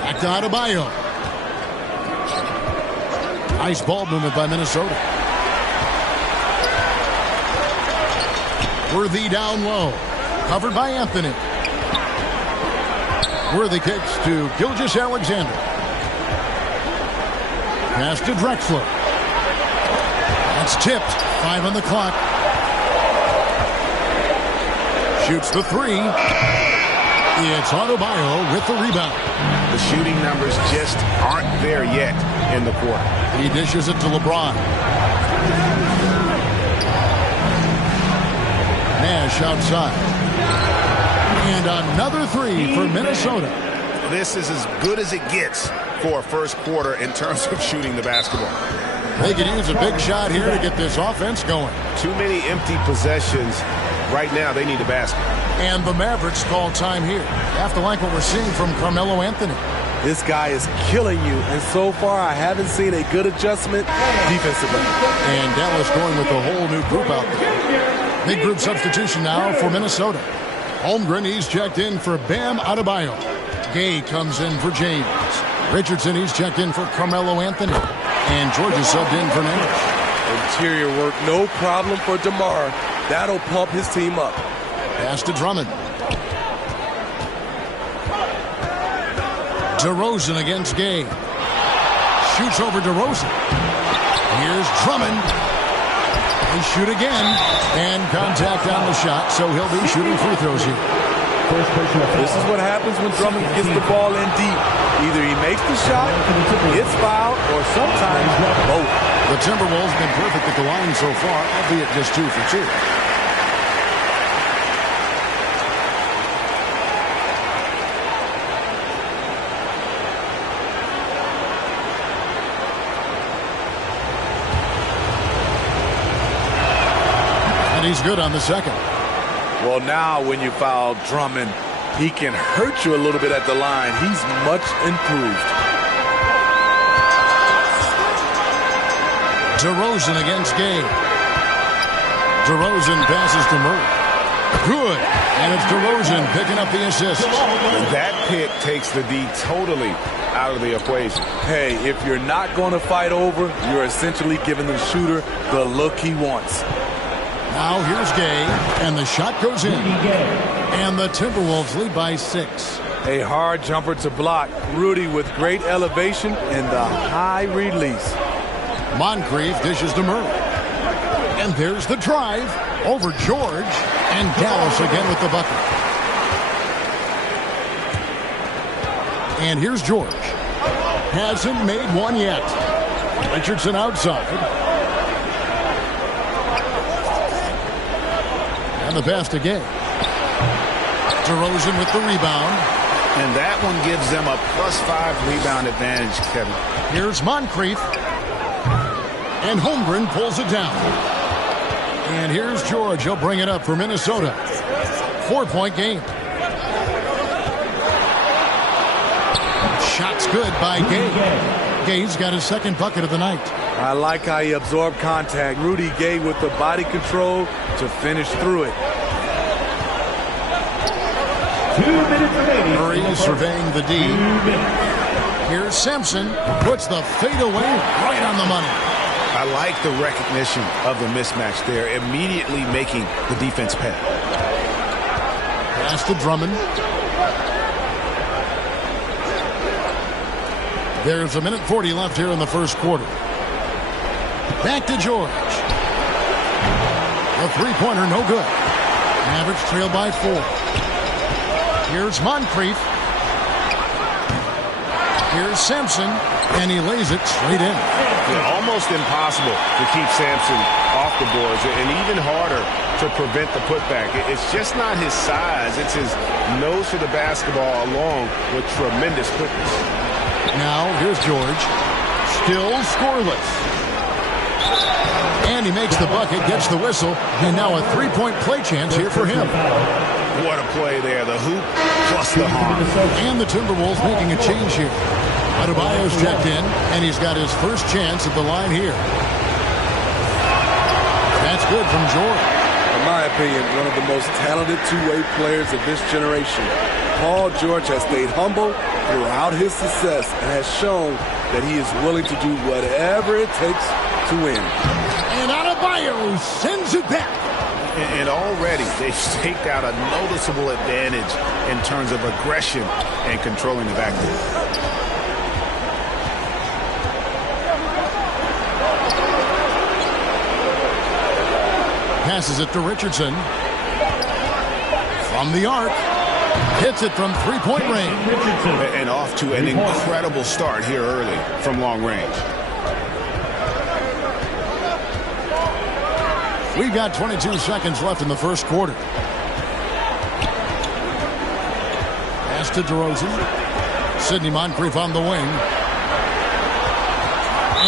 Back to Adebayo. Nice ball movement by Minnesota. Worthy down low. Covered by Anthony. Worthy kicks to Gilgeous-Alexander. Pass to Drexler. That's tipped. 5 on the clock. Shoots the 3. It's Adebayo with the rebound. The shooting numbers just aren't there yet in the quarter. He dishes it to LeBron. Nash outside. And another 3 for Minnesota. This is as good as it gets for a first quarter in terms of shooting the basketball. They could use a big shot here to get this offense going. Too many empty possessions. Right now, they need a basket. And the Mavericks call time here. Have to like what we're seeing from Carmelo Anthony. This guy is killing you, and so far I haven't seen a good adjustment defensively. And Dallas going with a whole new group out there. Big group substitution now for Minnesota. Holmgren, he's checked in for Bam Adebayo. Gay comes in for James. Richardson, he's checked in for Carmelo Anthony. And George is subbed in for Nash. Interior work, no problem for DeMar. That'll pump his team up. Pass to Drummond. DeRozan against Gay. Shoots over DeRozan. Here's Drummond. They shoot again. And contact on the shot, so he'll be shooting free throws here. This is what happens when Drummond gets the ball in deep. Either he makes the shot, gets fouled, or sometimes both. The Timberwolves have been perfect at the line so far, albeit just 2 for 2. And he's good on the second. Well, now when you foul Drummond, he can hurt you a little bit at the line. He's much improved. DeRozan against Gay. DeRozan passes to Murray. Good. And it's DeRozan picking up the assist. That pick takes the D totally out of the equation. Hey, if you're not going to fight over, you're essentially giving the shooter the look he wants. Now here's Gay, and the shot goes in. And the Timberwolves lead by 6. A hard jumper to block. Rudy with great elevation and the high release. Moncrief dishes to Murray. And there's the drive over George. And Dallas again with the bucket. And here's George. Hasn't made one yet. Richardson outside. And the pass to Gay. DeRozan with the rebound. And that one gives them a +5 rebound advantage, Kevin. Here's Moncrief. And Holmgren pulls it down. And here's George. He'll bring it up for Minnesota. 4-point game. Shot's good by Gay. Gay's got his second bucket of the night. I like how he absorbed contact. Rudy Gay with the body control to finish through it. 2 minutes remaining. Murray surveying the D. Here's Sampson. Puts the fadeaway right on the money. I like the recognition of the mismatch there, immediately making the defense pay. Pass to Drummond. There's 1:40 left here in the first quarter. Back to George. The three-pointer, no good. Mavericks trail by 4. Here's Moncrief. Here's Sampson, and he lays it straight in. Yeah, almost impossible to keep Sampson off the boards, and even harder to prevent the putback. It's just not his size. It's his nose for the basketball along with tremendous quickness. Now, here's George. Still scoreless. And he makes the bucket, gets the whistle, and now a three-point play chance here for him. What a play there. The hoop plus the harm. And the Timberwolves making a change here. Adebayo's checked in, and he's got his first chance at the line here. That's good from George. In my opinion, one of the most talented two-way players of this generation. Paul George has stayed humble throughout his success and has shown that he is willing to do whatever it takes to win. And Adebayo sends it back. And already they've staked out a noticeable advantage in terms of aggression and controlling the backcourt. Passes it to Richardson. From the arc. Hits it from three-point range. And off to an incredible start here early from long range. We've got 22 seconds left in the first quarter. Pass to DeRozan. Sidney Moncrief on the wing.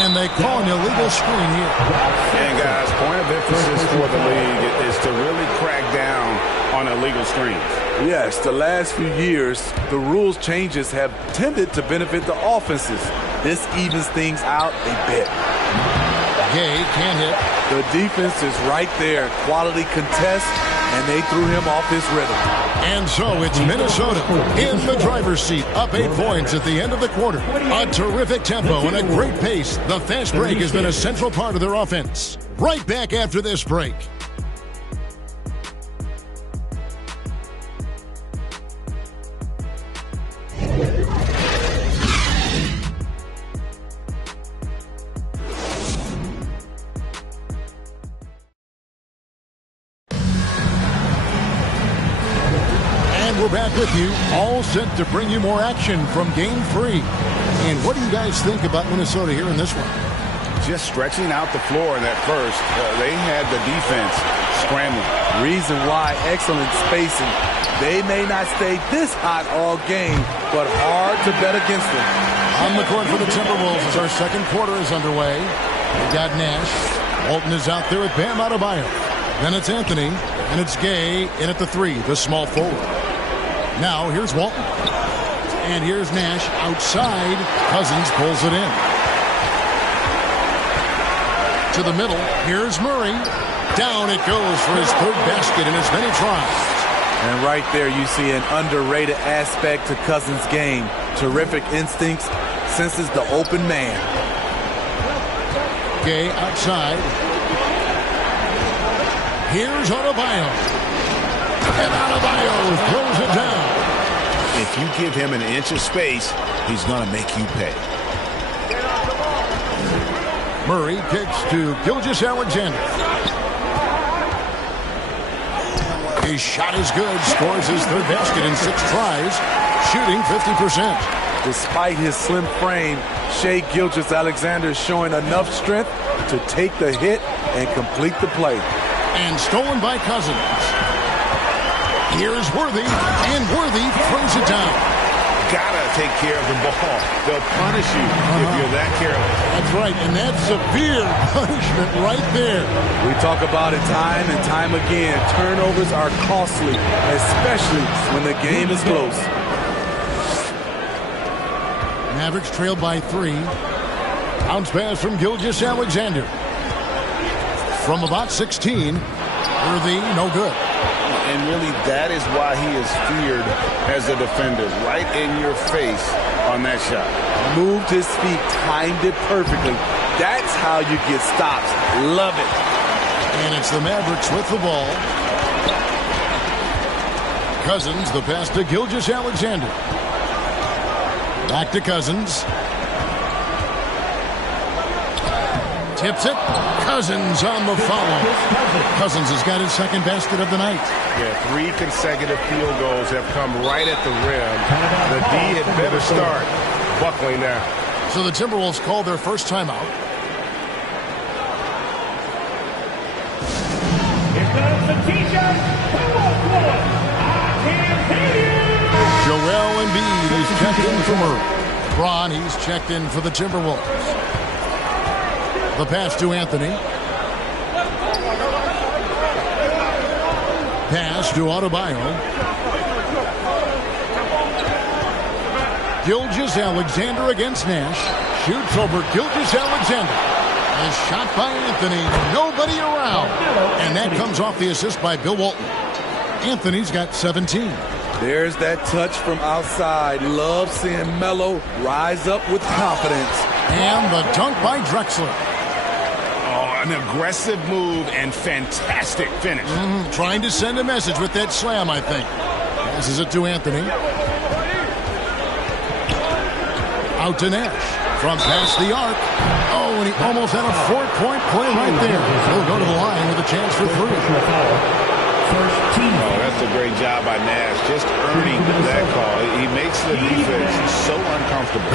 And they call an illegal screen here. And guys, point of emphasis for the league is to really crack down on illegal screens. Yes, the last few years, the rules changes have tended to benefit the offenses. This evens things out a bit. Gay can't hit. The defense is right there. Quality contest, and they threw him off his rhythm. And so it's Minnesota in the driver's seat, up 8 points at the end of the quarter. A terrific tempo and a great pace. The fast break has been a central part of their offense. Right back after this break. We're back with you, all set to bring you more action from Game 3. And what do you guys think about Minnesota here in this one? Just stretching out the floor in that first. They had the defense scrambling. Reason why, excellent spacing. They may not stay this hot all game, but hard to bet against them. On the court for the Timberwolves as our second quarter is underway. We got Nash. Walton is out there with Bam Adebayo. Then it's Anthony, and it's Gay in at the 3, the small forward. Now, here's Walton. And here's Nash outside. Cousins pulls it in. To the middle. Here's Murray. Down it goes for his third basket in as many tries. And right there you see an underrated aspect to Cousins' game. Terrific instincts. Senses the open man. Gay outside. Here's Adebayo. And Adebayo throws it down. If you give him an inch of space, he's going to make you pay. Murray kicks to Gilgeous-Alexander. His shot is good. Scores his third basket in 6 tries. Shooting 50%. Despite his slim frame, Shai Gilgeous-Alexander is showing enough strength to take the hit and complete the play. And stolen by Cousins. Here's Worthy, and Worthy throws it down. Gotta take care of the ball. They'll punish you if you're that careless. That's right, and that's severe punishment right there. We talk about it time and time again. Turnovers are costly, especially when the game is close. Mavericks trail by 3. Bounce pass from Gilgeous-Alexander. From about 16, Worthy, no good. And really, that is why he is feared as a defender. Right in your face on that shot. Moved his feet, timed it perfectly. That's how you get stops. Love it. And it's the Mavericks with the ball. Cousins, the pass to Gilgeous-Alexander. Back to Cousins. Tips it. Cousins on the follow. Cousins has got his second basket of the night. Yeah, 3 consecutive field goals have come right at the rim. The D had better start buckling now. So the Timberwolves call their first timeout. Here comes the T-shirt. Joel Embiid, he's checked in for Murray. Braun, he's checked in for the Timberwolves. The pass to Anthony. Pass to Adebayo. Gilgeous-Alexander against Nash. Shoots over Gilgeous-Alexander. A shot by Anthony. Nobody around. And that comes off the assist by Bill Walton. Anthony's got 17. There's that touch from outside. Love seeing Melo rise up with confidence. And the dunk by Drexler. Oh, an aggressive move and fantastic finish. Trying to send a message with that slam, I think. Passes it to Anthony. Out to Nash. From past the arc. Oh, and he almost had a 4-point play right there. He'll go to the line with a chance for 3. Oh, that's a great job by Nash, just earning that call. He makes the defense so uncomfortable.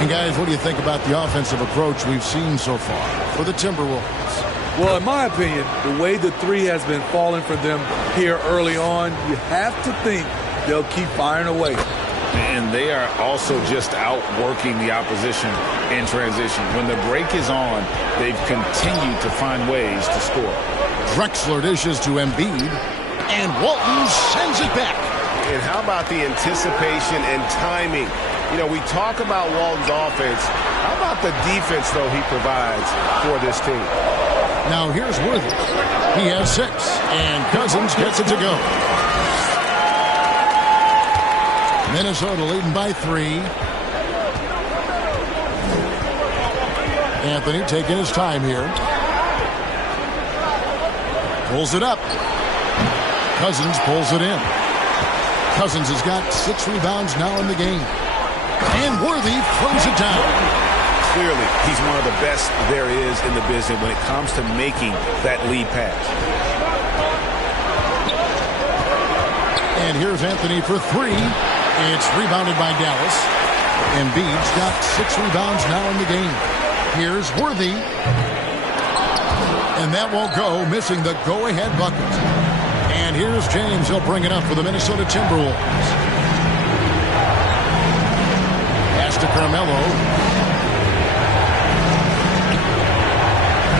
And guys, what do you think about the offensive approach we've seen so far for the Timberwolves? Well, in my opinion, the way the 3 has been falling for them here early on, you have to think they'll keep firing away. And they are also just outworking the opposition in transition. When the break is on, they've continued to find ways to score. Drexler dishes to Embiid, and Walton sends it back. And how about the anticipation and timing? You know, we talk about Walton's offense. How about the defense, though, he provides for this team? Now here's Worthy. He has 6, and Cousins gets it to go. Minnesota leading by 3. Anthony taking his time here. Pulls it up. Cousins pulls it in. Cousins has got 6 rebounds now in the game. And Worthy throws it down. Clearly, he's one of the best there is in the business when it comes to making that lead pass. And here's Anthony for 3. It's rebounded by Dallas. Embiid's got 6 rebounds now in the game. Here's Worthy. And that won't go, missing the go-ahead bucket. And here's James. He'll bring it up for the Minnesota Timberwolves. Pass to Carmelo.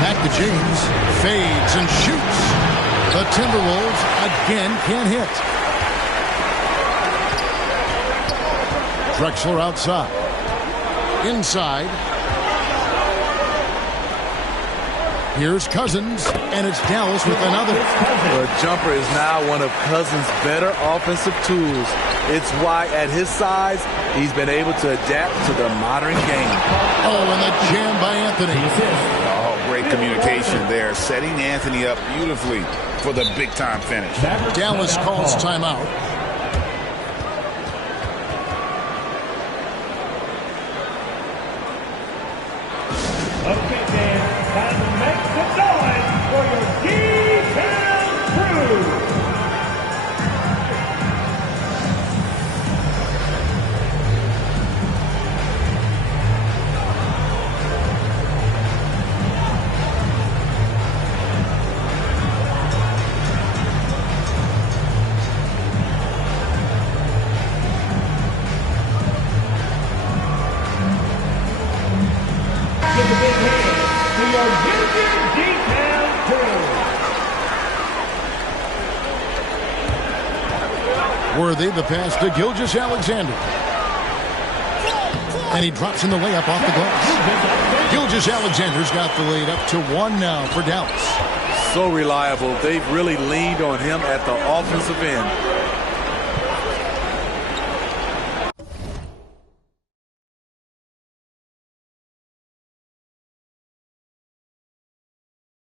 Back to James. Fades and shoots. The Timberwolves again can't hit. Drexler outside. Inside. Here's Cousins, and it's Dallas with another. The jumper is now one of Cousins' better offensive tools. It's why, at his size, he's been able to adapt to the modern game. Oh, and the jam by Anthony. Oh, great communication there, setting Anthony up beautifully for the big-time finish. Dallas calls timeout. Okay, Dan, time to make some noise for your D-Town crew. Give a big hand to your Ginger D-Town crew. Worthy, the pass to Gilgeous-Alexander. And he drops in the layup off the glass. Gilgeous-Alexander's got the lead up to 1 now for Dallas. So reliable. They've really leaned on him at the offensive end.